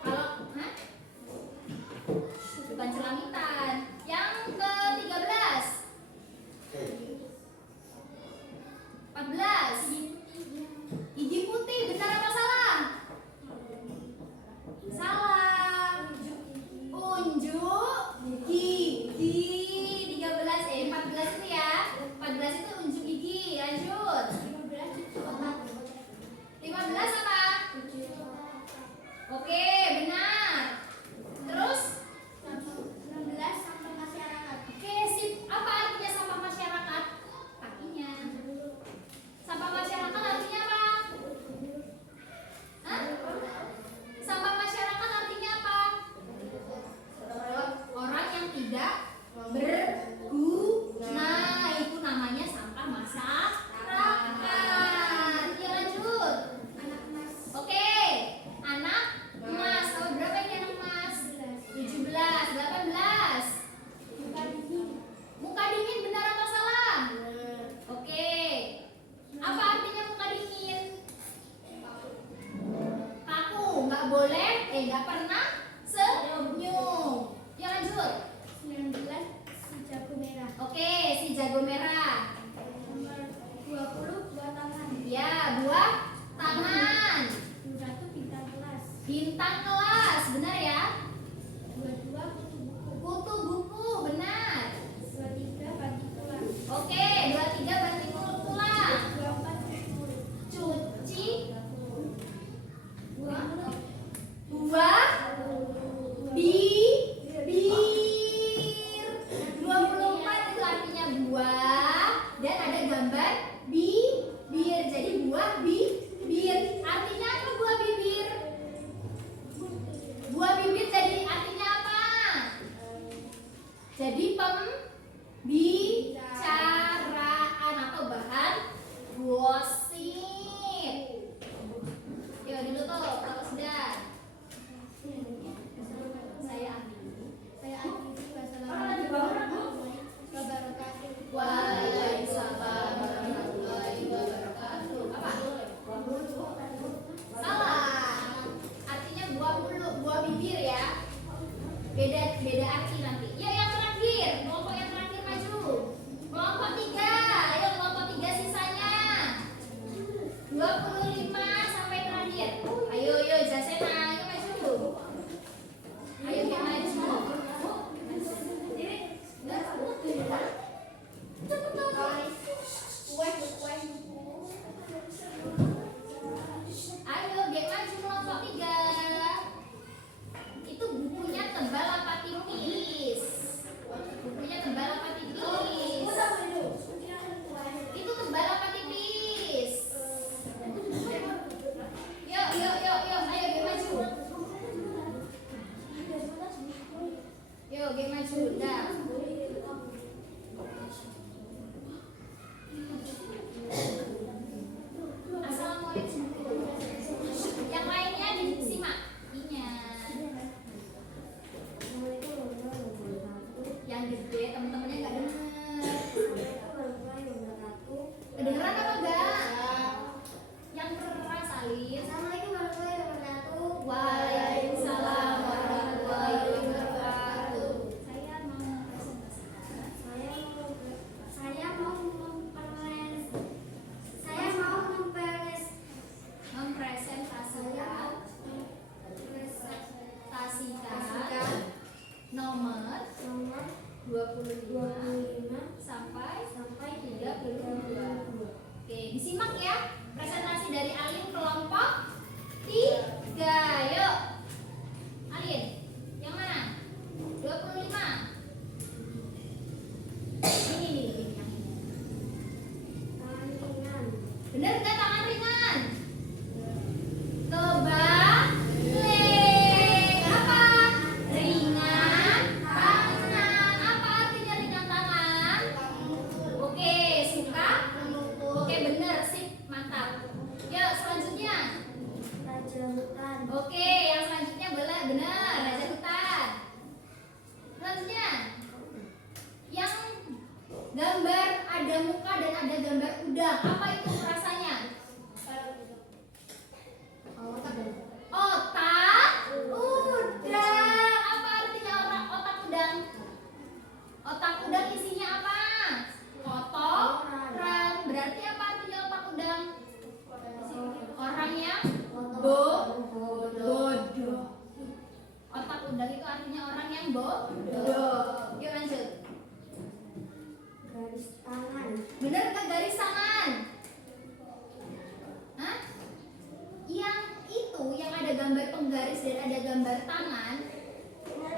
Kalau, hah? Bukan celamitan. Yang ke-13. 14. Gigi putih, benar apa salah? Salah. Unjuk gigi. 14 itu ya. 14 itu unjuk gigi. Lanjut. 15 apa? Oke, benar. Terus 16 sampah masyarakat. oke, sip. Apa artinya sampah masyarakat? Artinya sampah masyarakat artinya apa? Hah? Sampah masyarakat artinya apa? Orang yang tidak berguna. Itu namanya sampah masyarakat. Ya, lanjut. Anak emas. Oke, anak emas. Oh, berapa ini anak emas? 17, 18. Buka gigi. Muka dingin, benar atau salah? Oke. Apa artinya muka dingin? Kaku, nggak boleh, nggak pernah senyum. Ya, lanjut. 19 si jago merah. Oke, si jago merah. Nomor 20 buah tangan. Ya, buah tangan. 21 bintang kelas. Bintang kelas, benar ya? 22 kutu buku. Kutu buku, benar. 23 bagi tulang. Oke, 23 banting tulang. 24 kutu. Cuci Buah mulut. buah bibir. 24 itu artinya buah dan ada gambar bibir. Jadi buah bibir. Artinya apa buah bibir? Buah bibir jadi artinya apa? Jadi pembicaraan atau bahan gosip. Yuk dulu tuh kalau sudah. Saya Saya Aditi. Wassalamualaikum warahmatullahi wabarakatuh. Waalaikumsalam warahmatullahi wabarakatuh. Apa? Salah. Artinya buah mulut, buah bibir ya. Beda arti nanti. Ya, yang terakhir, kelompok yang terakhir maju. Kelompok 3. Ayo kelompok 3 sisanya. Bodoh itu artinya orang yang bodoh. Yuk lanjut. Garis tangan. Bener nggak garis tangan? Hah? Yang itu, yang ada gambar penggaris dan ada gambar tangan,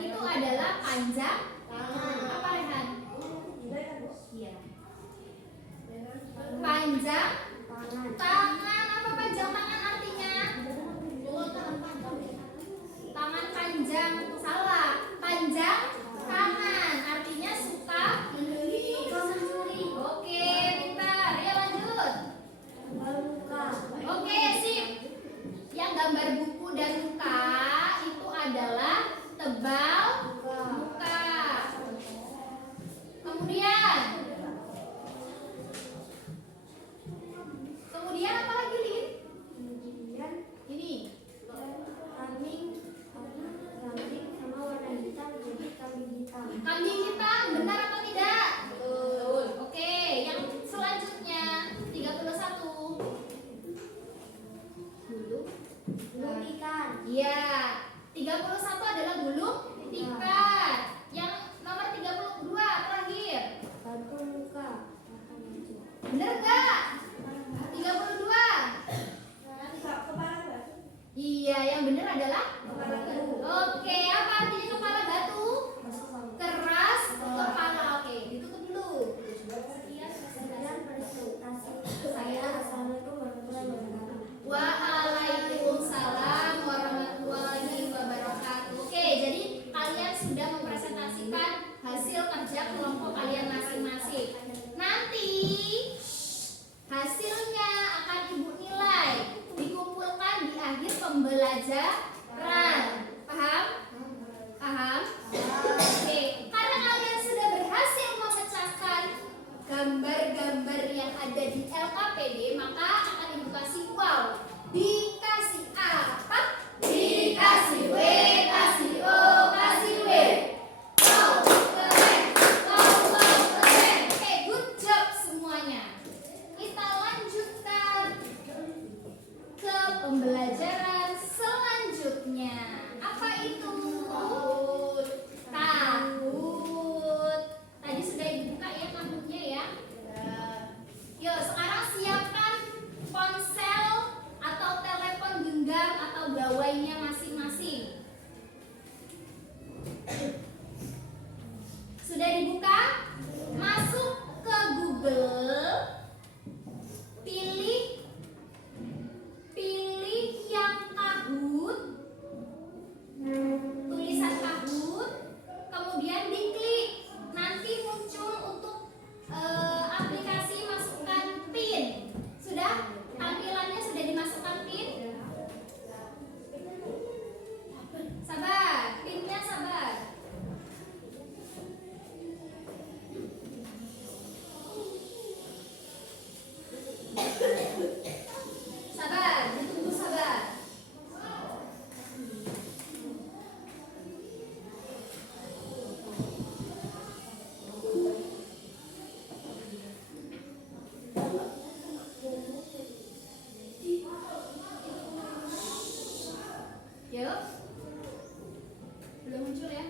itu adalah panjang tangan. Apa Rehan? Iya. Panjang tangan. Apa panjang tangan artinya? Tangan panjang. Salah. Panjang tangan artinya suka mencuri. Oke, pintar. Ya lanjut. Oke, sip. Yang gambar buku dan muka itu adalah tebal muka. Kemudian apa lagi, Lin? Ini. Kambing hitam, benar atau tidak? Betul. Oke, yang selanjutnya 31. Gulung ikan. Iya. 31 adalah gulung ikan. Yang nomor 32 terakhir. Bener enggak? 32. Iya, yang benar adalah kepala batu. Oke, apa artinya kepala batu? Keras kepala. Oke, ditutup dulu. Waalaikumsalam warahmatullahi wabarakatuh. Oke, jadi kalian sudah mempresentasikan hasil kerja kelompok kalian masing-masing. Nanti hasilnya akan Ibu nilai, dikumpulkan di akhir pembelajaran. Paham? Paham? Oke, karena kalian sudah berhasil memecahkan gambar-gambar yang ada di LKPD, maka akan Ibu kasih wow. Dikasih apa? Dikasih W, kasih O, kasih W. Wow, keren. Wow, keren. Oke, good job semuanya. Kita lanjutkan ke pembelajaran selanjutnya. Apa itu? Tahun. Tadi sudah dibuka ya tahunnya ya. Yuk, sekarang siapkan ponsel atau telepon genggam atau gawainya masing-masing. Sudah dibuka? Masuk ke Google. Pilih yang tahun. Tulisan tahun. Kemudian diklik. Nanti muncul untuk aplikasi masukkan PIN. Sudah? Tampilannya sudah dimasukkan PIN? Sabar, PIN-nya sabar. Sabar, ditunggu sabar. Yuk. Belum muncul ya?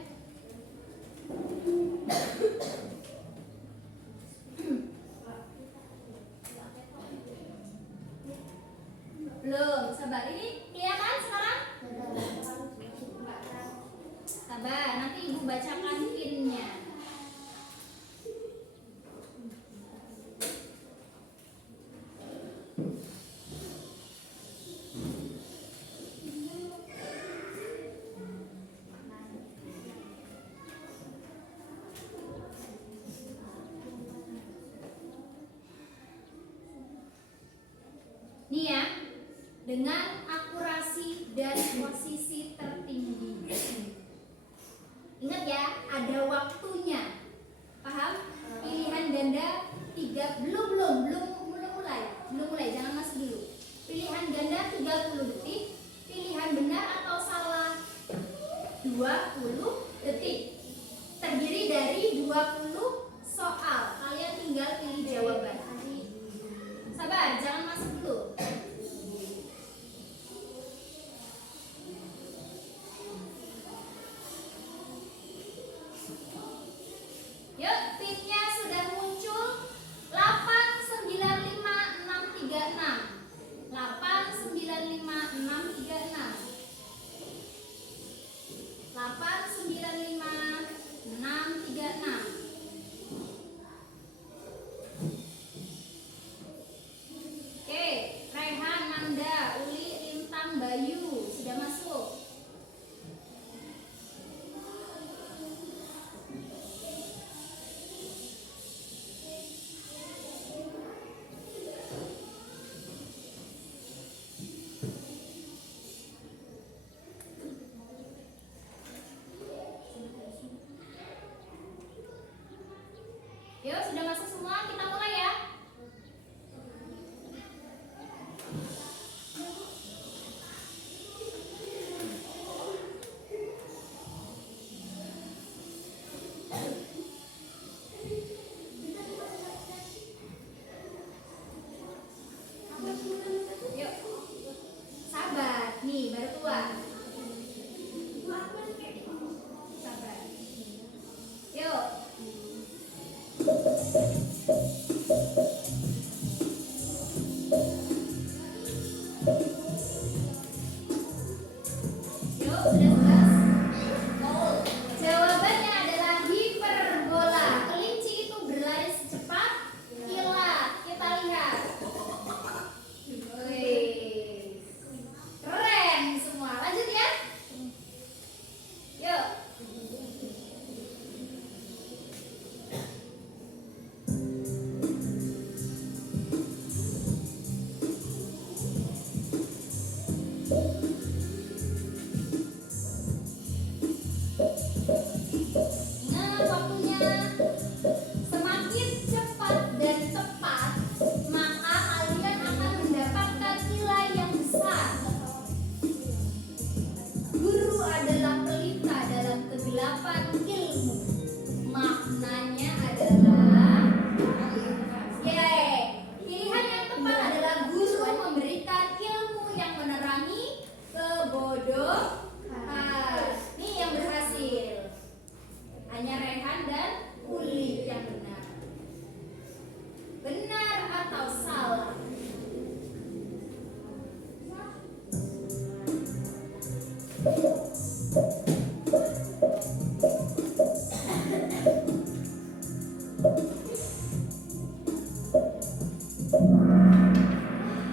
Belum, sabar. Ini kelihatan sekarang? Sabar, nanti Ibu bacakan PIN-nya. Nih ya, dengan akurasi dan posisi tertinggi. Ingat ya, ada waktunya. Paham? Pilihan ganda 3 belum mulai, jangan masuk dulu. Pilihan ganda 30 detik, pilihan benar atau salah 20 detik. Terdiri dari 20 soal. Kalian tinggal pilih jawaban. Sabar, jangan masuk dulu.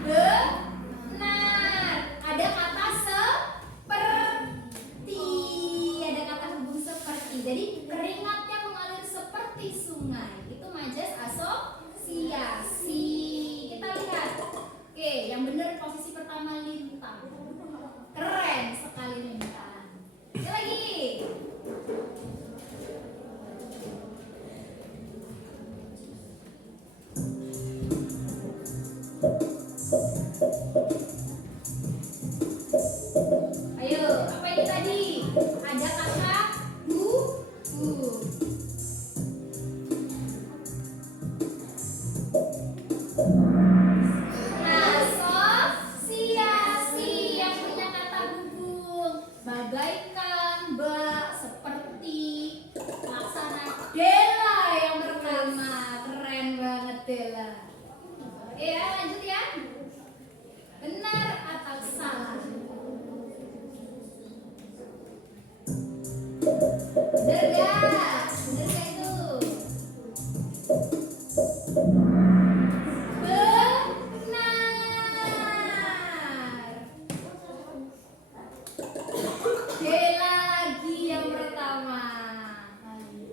Benar. Ada kata seperti. Ada kata hubung seperti. Jadi keringatnya mengalir seperti sungai. Itu majas asosiasi. Kita lihat. Oke, yang benar posisi pertama lintang. Keren sekali lintang. Sekali lagi. Ayo, apa ini tadi? Ada kata buku. Asosiasi yang punya kata hubung bagaikan, bak, seperti, laksana. Dela yang pertama, keren banget Dela. Oke ya, lanjut ya. Benar atau salah? Benar gak? Benar gak itu? Benar. Dela lagi yang pertama.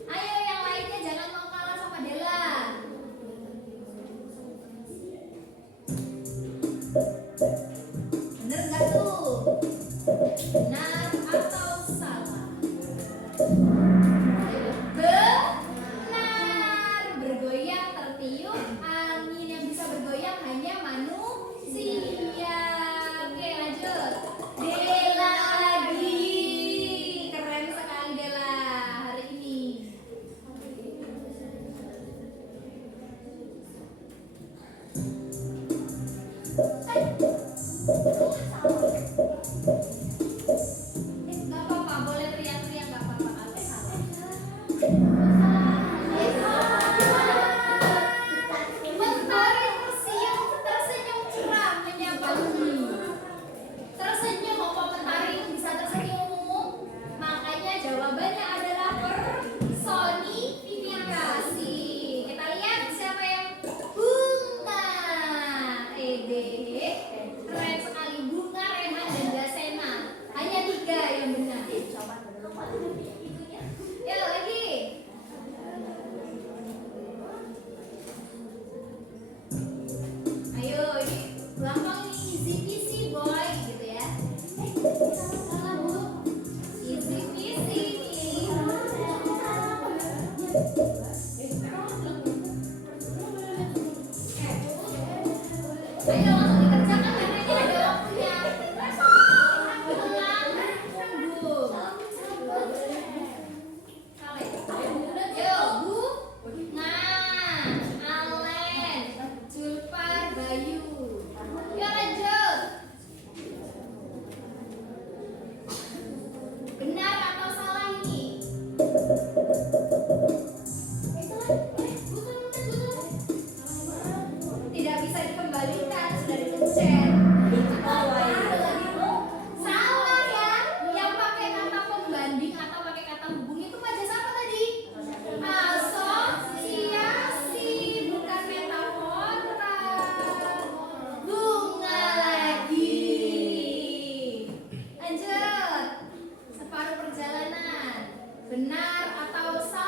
Ayo yang lainnya jangan mau kalah sama Dela. Bener gak tuh? Benar atau salah? Benar. Bergoyang tertiup angin, yang bisa bergoyang hanya manusia. Oke lanjut. Dela lagi. Keren sekali Dela hari ini. Gak apa-apa, boleh teriak-teriak, gak apa-apa kalau salah. Mentari tersenyum cerah menyapa bumi. Tersenyum, apa mentari itu bisa tersenyum? Makanya jawabannya adalah personifikasi. Kita lihat siapa yang bunga. Keren sekali. Bunga, Rehan, dan Dasena. Hanya 3 yang benar. Yuk lagi. Ayo, ini gampang nih, easy peasy boy gitu ya. Salah Bu. Easy peasy nih. Ayo langsung dikerjakan karena ini ada waktunya. Ulang Bu. Yo, Bunga, Alen, Julpar, Bayu. Yuk lanjut. Benar atau salah ini? Tidak bisa dikembalikan, sudah dipencet. Salah ya. Yang pakai kata pembanding atau pakai kata hubung itu majas apa tadi? Asosiasi, bukan metafora. Bunga lagi. Lanjut. Separuh perjalanan. Benar atau salah?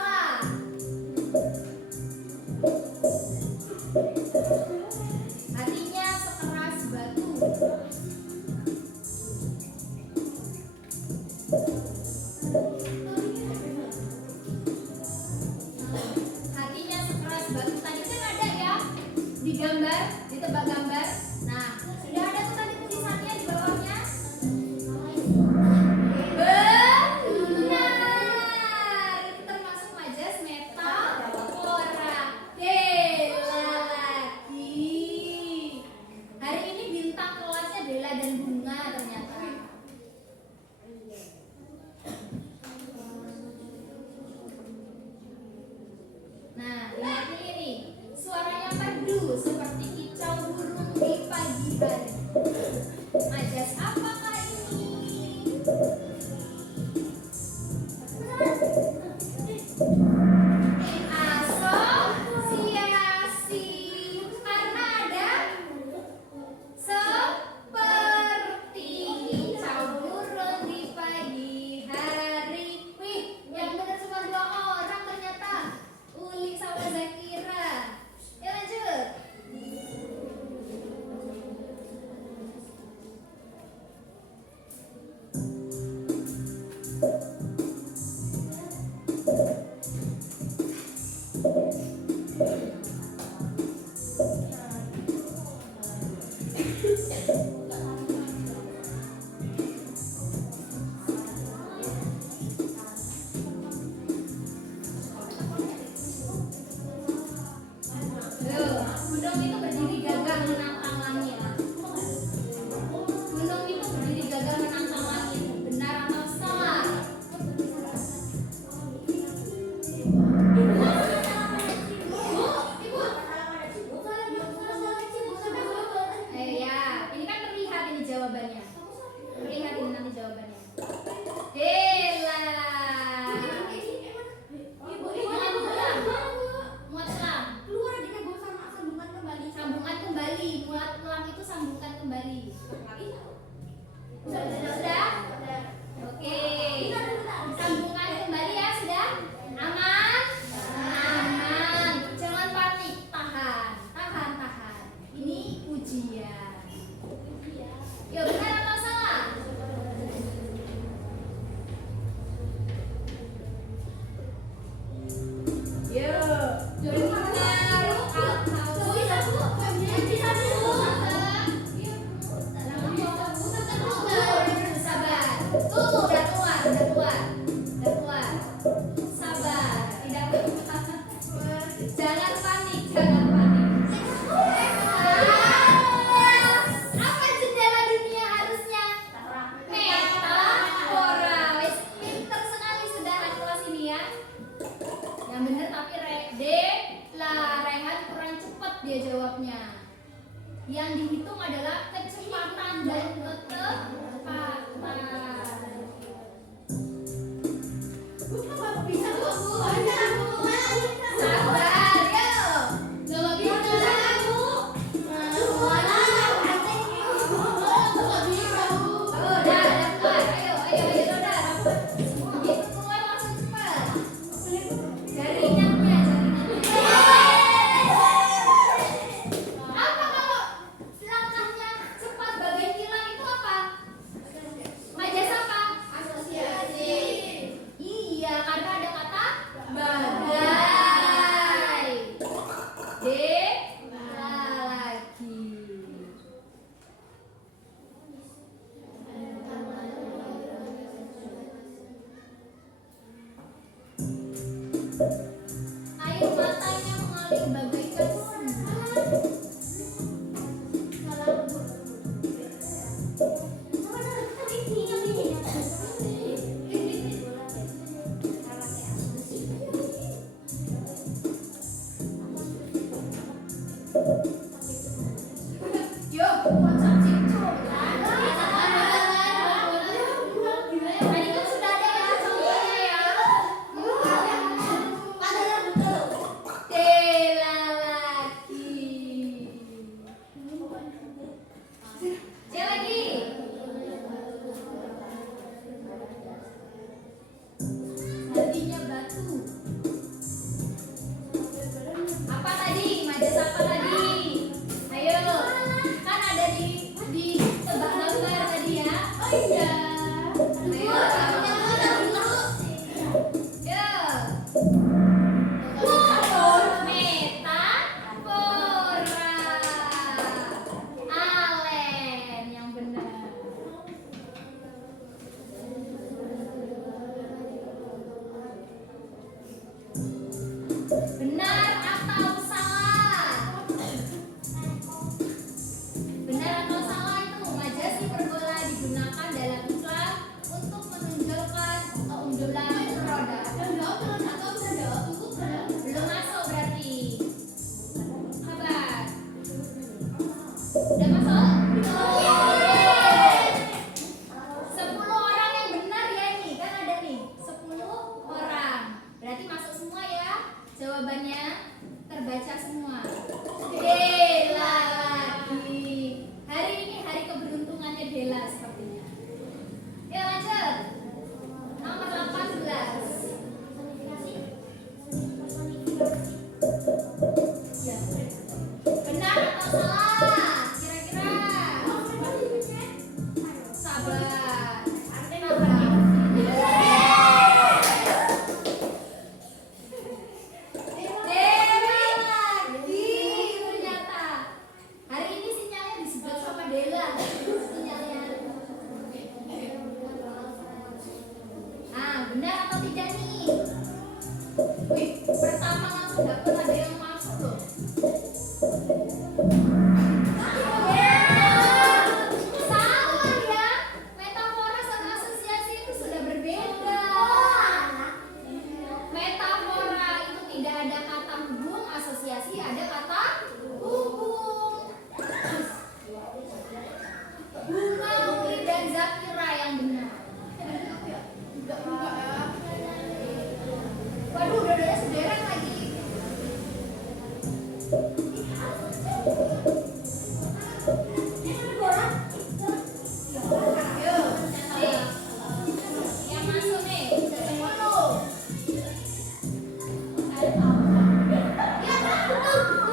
Gunung itu berdiri gagah menantang langit. Gunung itu berdiri gagah menantang langit. Benar atau salah? Ya, ini kan terlihat ini jawabannya. Terlihat ini nanti jawabannya. Dela. Muat selang. Sambungan kembali. Muat selang itu sambungkan kembali. Sudah? Oke. Sambungan kembali ya, sudah? Aman? Aman. Jangan panik, tahan. Tahan. Ini ujian. Yuk, benar atau salah? Sabar. Tuh, udah keluar. Sabar, tidak apa-apa. Jangan panik. Apa jendela dunia harusnya? Metafora. Wes pinter sekali sudah anak kelas ini ya. Yang benar tapi Rehan kurang cepat dia jawabnya. Yang dihitung adalah kecepatan dan ketepatan. Sabar, yuk. Kalau bisa aku. Udah keluar. Ayo, udah. Begitu keluar langsung cepat. Jaringannya. Apa kalau langkahnya cepat bagai kilat itu apa? Majas apa? Asosiasi. Iya, karena ada kata bagai. Lagi. Air matanya mengalir bagaikan sungai. Yuk, kocok cincung. Tadi kan sudah ada ya contohnya ya. Dela lagi. Dia lagi. Tadinya batu. Apa tadi? Majas apa tadi? Ayo, kan ada di tebak gambar tadi ya. Oh iya. Ayo. Metafora. Alen yang benar. Benar atau salah? Benar atau salah itu majas hiperbola digunakan dalam Islam untuk menunjukkan keunggulan roda. Belum masuk berarti. Sabar. Udah masuk? 10 orang yang benar ya ini kan ada nih 10 orang. Berarti masuk semua ya. Jawabannya terbaca semua. Dela lagi. Hari ini hari keberuntungannya Dela sepertinya. Ya lanjut. Nomor 18. benar atau tidak nih? Wih, pertama langsung dapet ada yang masuk loh. Salah ya. Metafora sama asosiasi itu sudah berbeda. Metafora itu tidak ada kata hubung, asosiasi ada kata hubung. Bunga, Umi, dan Zakira yang benar. Waduh, udah sederet lagi. Yuk, nih. Yang masuk nih.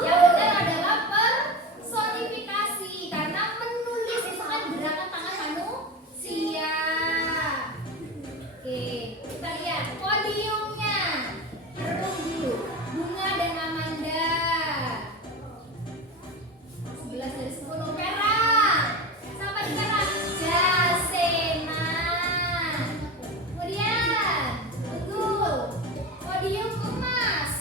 Yang benar adalah personifikasi karena menulis itu kan gerakan tangan manusia. Oke, kita lihat podiumnya. Renung dulu. Bunga dan Amanda. 11 dari 10. Perak. Siapa di perak? Jasena. Kemudian, tunggu. Podium emas.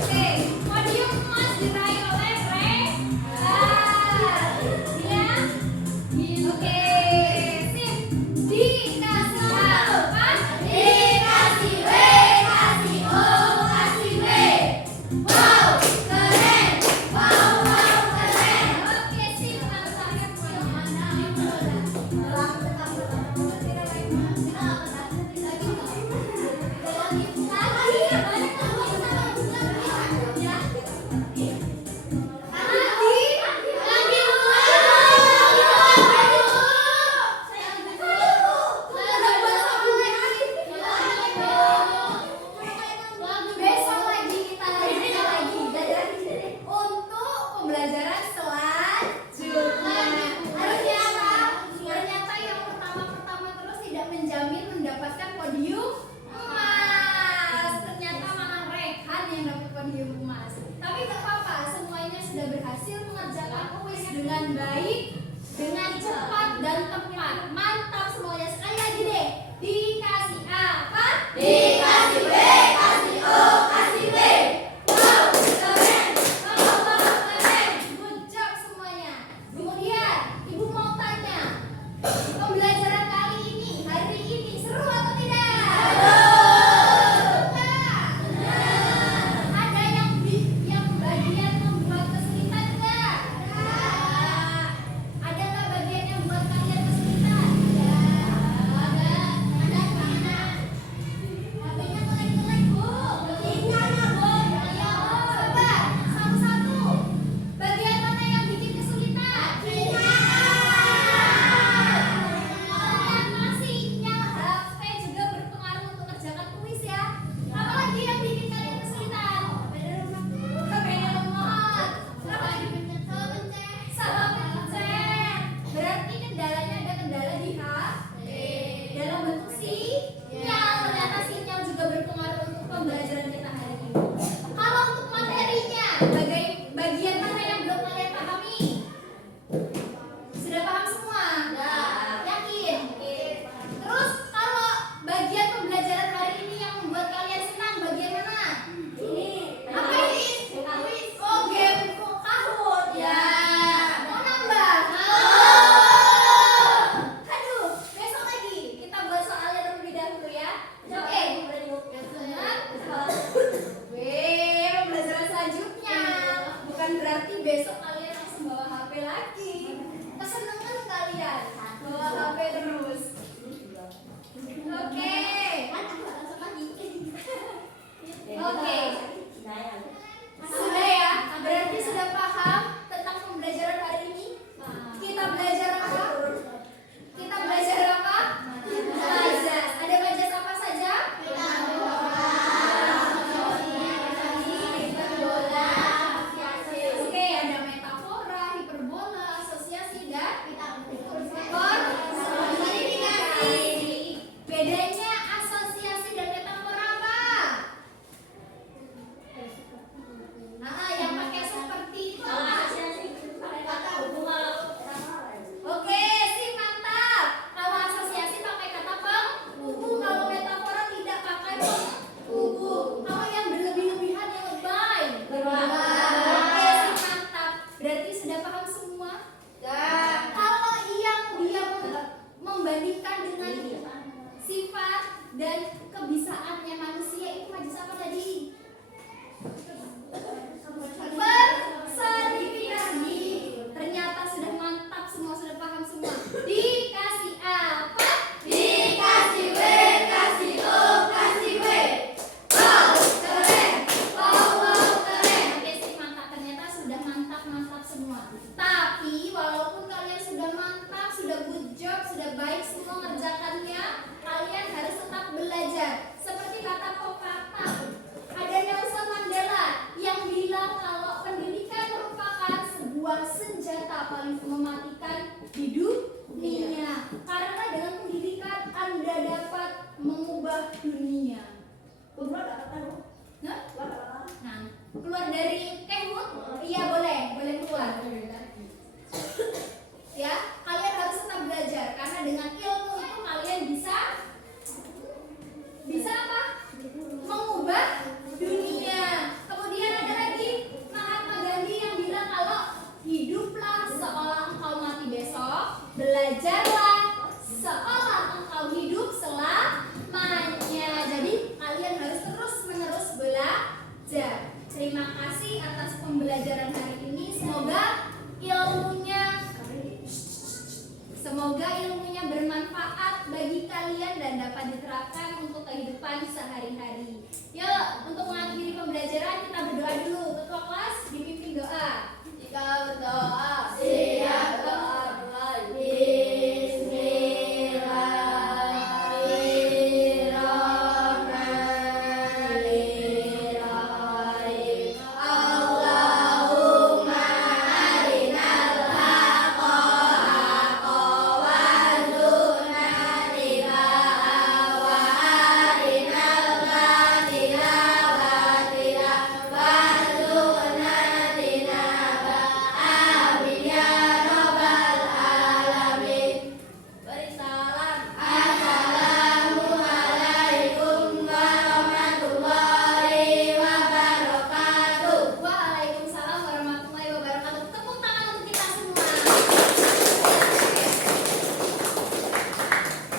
Oke, podium emas diraih oleh Rehan. Ya. Oke, sip. Dikasih apa? Dikasih W, kasih O, kasih W. Wow, keren. Wow, wow, keren. Oke, sip. Besok lagi kita lanjutkan lagi untuk pembelajaran selanjutnya. Ternyata yang pertama terus tidak menjamin mendapatkan podium emas. Ternyata malah Rehan yang dapat podium emas. Tapi gak apa-apa, semuanya sudah berhasil mengerjakan kuis dengan baik, dengan cepat dan tepat. Mantap semuanya. Sekali lagi deh. Dikasih apa? Dikasih W, kasih O, kasih W. Wow, keren. Wow, wow, keren. Good job semuanya. Kemudian, Ibu mau tanya, pembelajaran kali ini, hari ini seru atau tidak? Suka? Ada yang bagian membuat kesulitan nggak? Ada nggak bagian yang buat kalian kesulitan? Ada. senjata paling mematikan di dunia. Karena dengan pendidikan Anda dapat mengubah dunia. Nah, keluar dari Kehut? Iya boleh keluar. Ya, kalian harus tetap belajar karena dengan ilmu itu kalian bisa apa? Mengubah dunia. Kemudian ada lagi Mahatma Gandhi yang bilang kalau hiduplah seolah engkau mati besok, belajarlah seolah engkau hidup selamanya. Jadi kalian harus terus-menerus belajar. Terima kasih atas pembelajaran hari ini. Semoga ilmunya bermanfaat bagi kalian dan dapat diterapkan untuk kehidupan sehari-hari.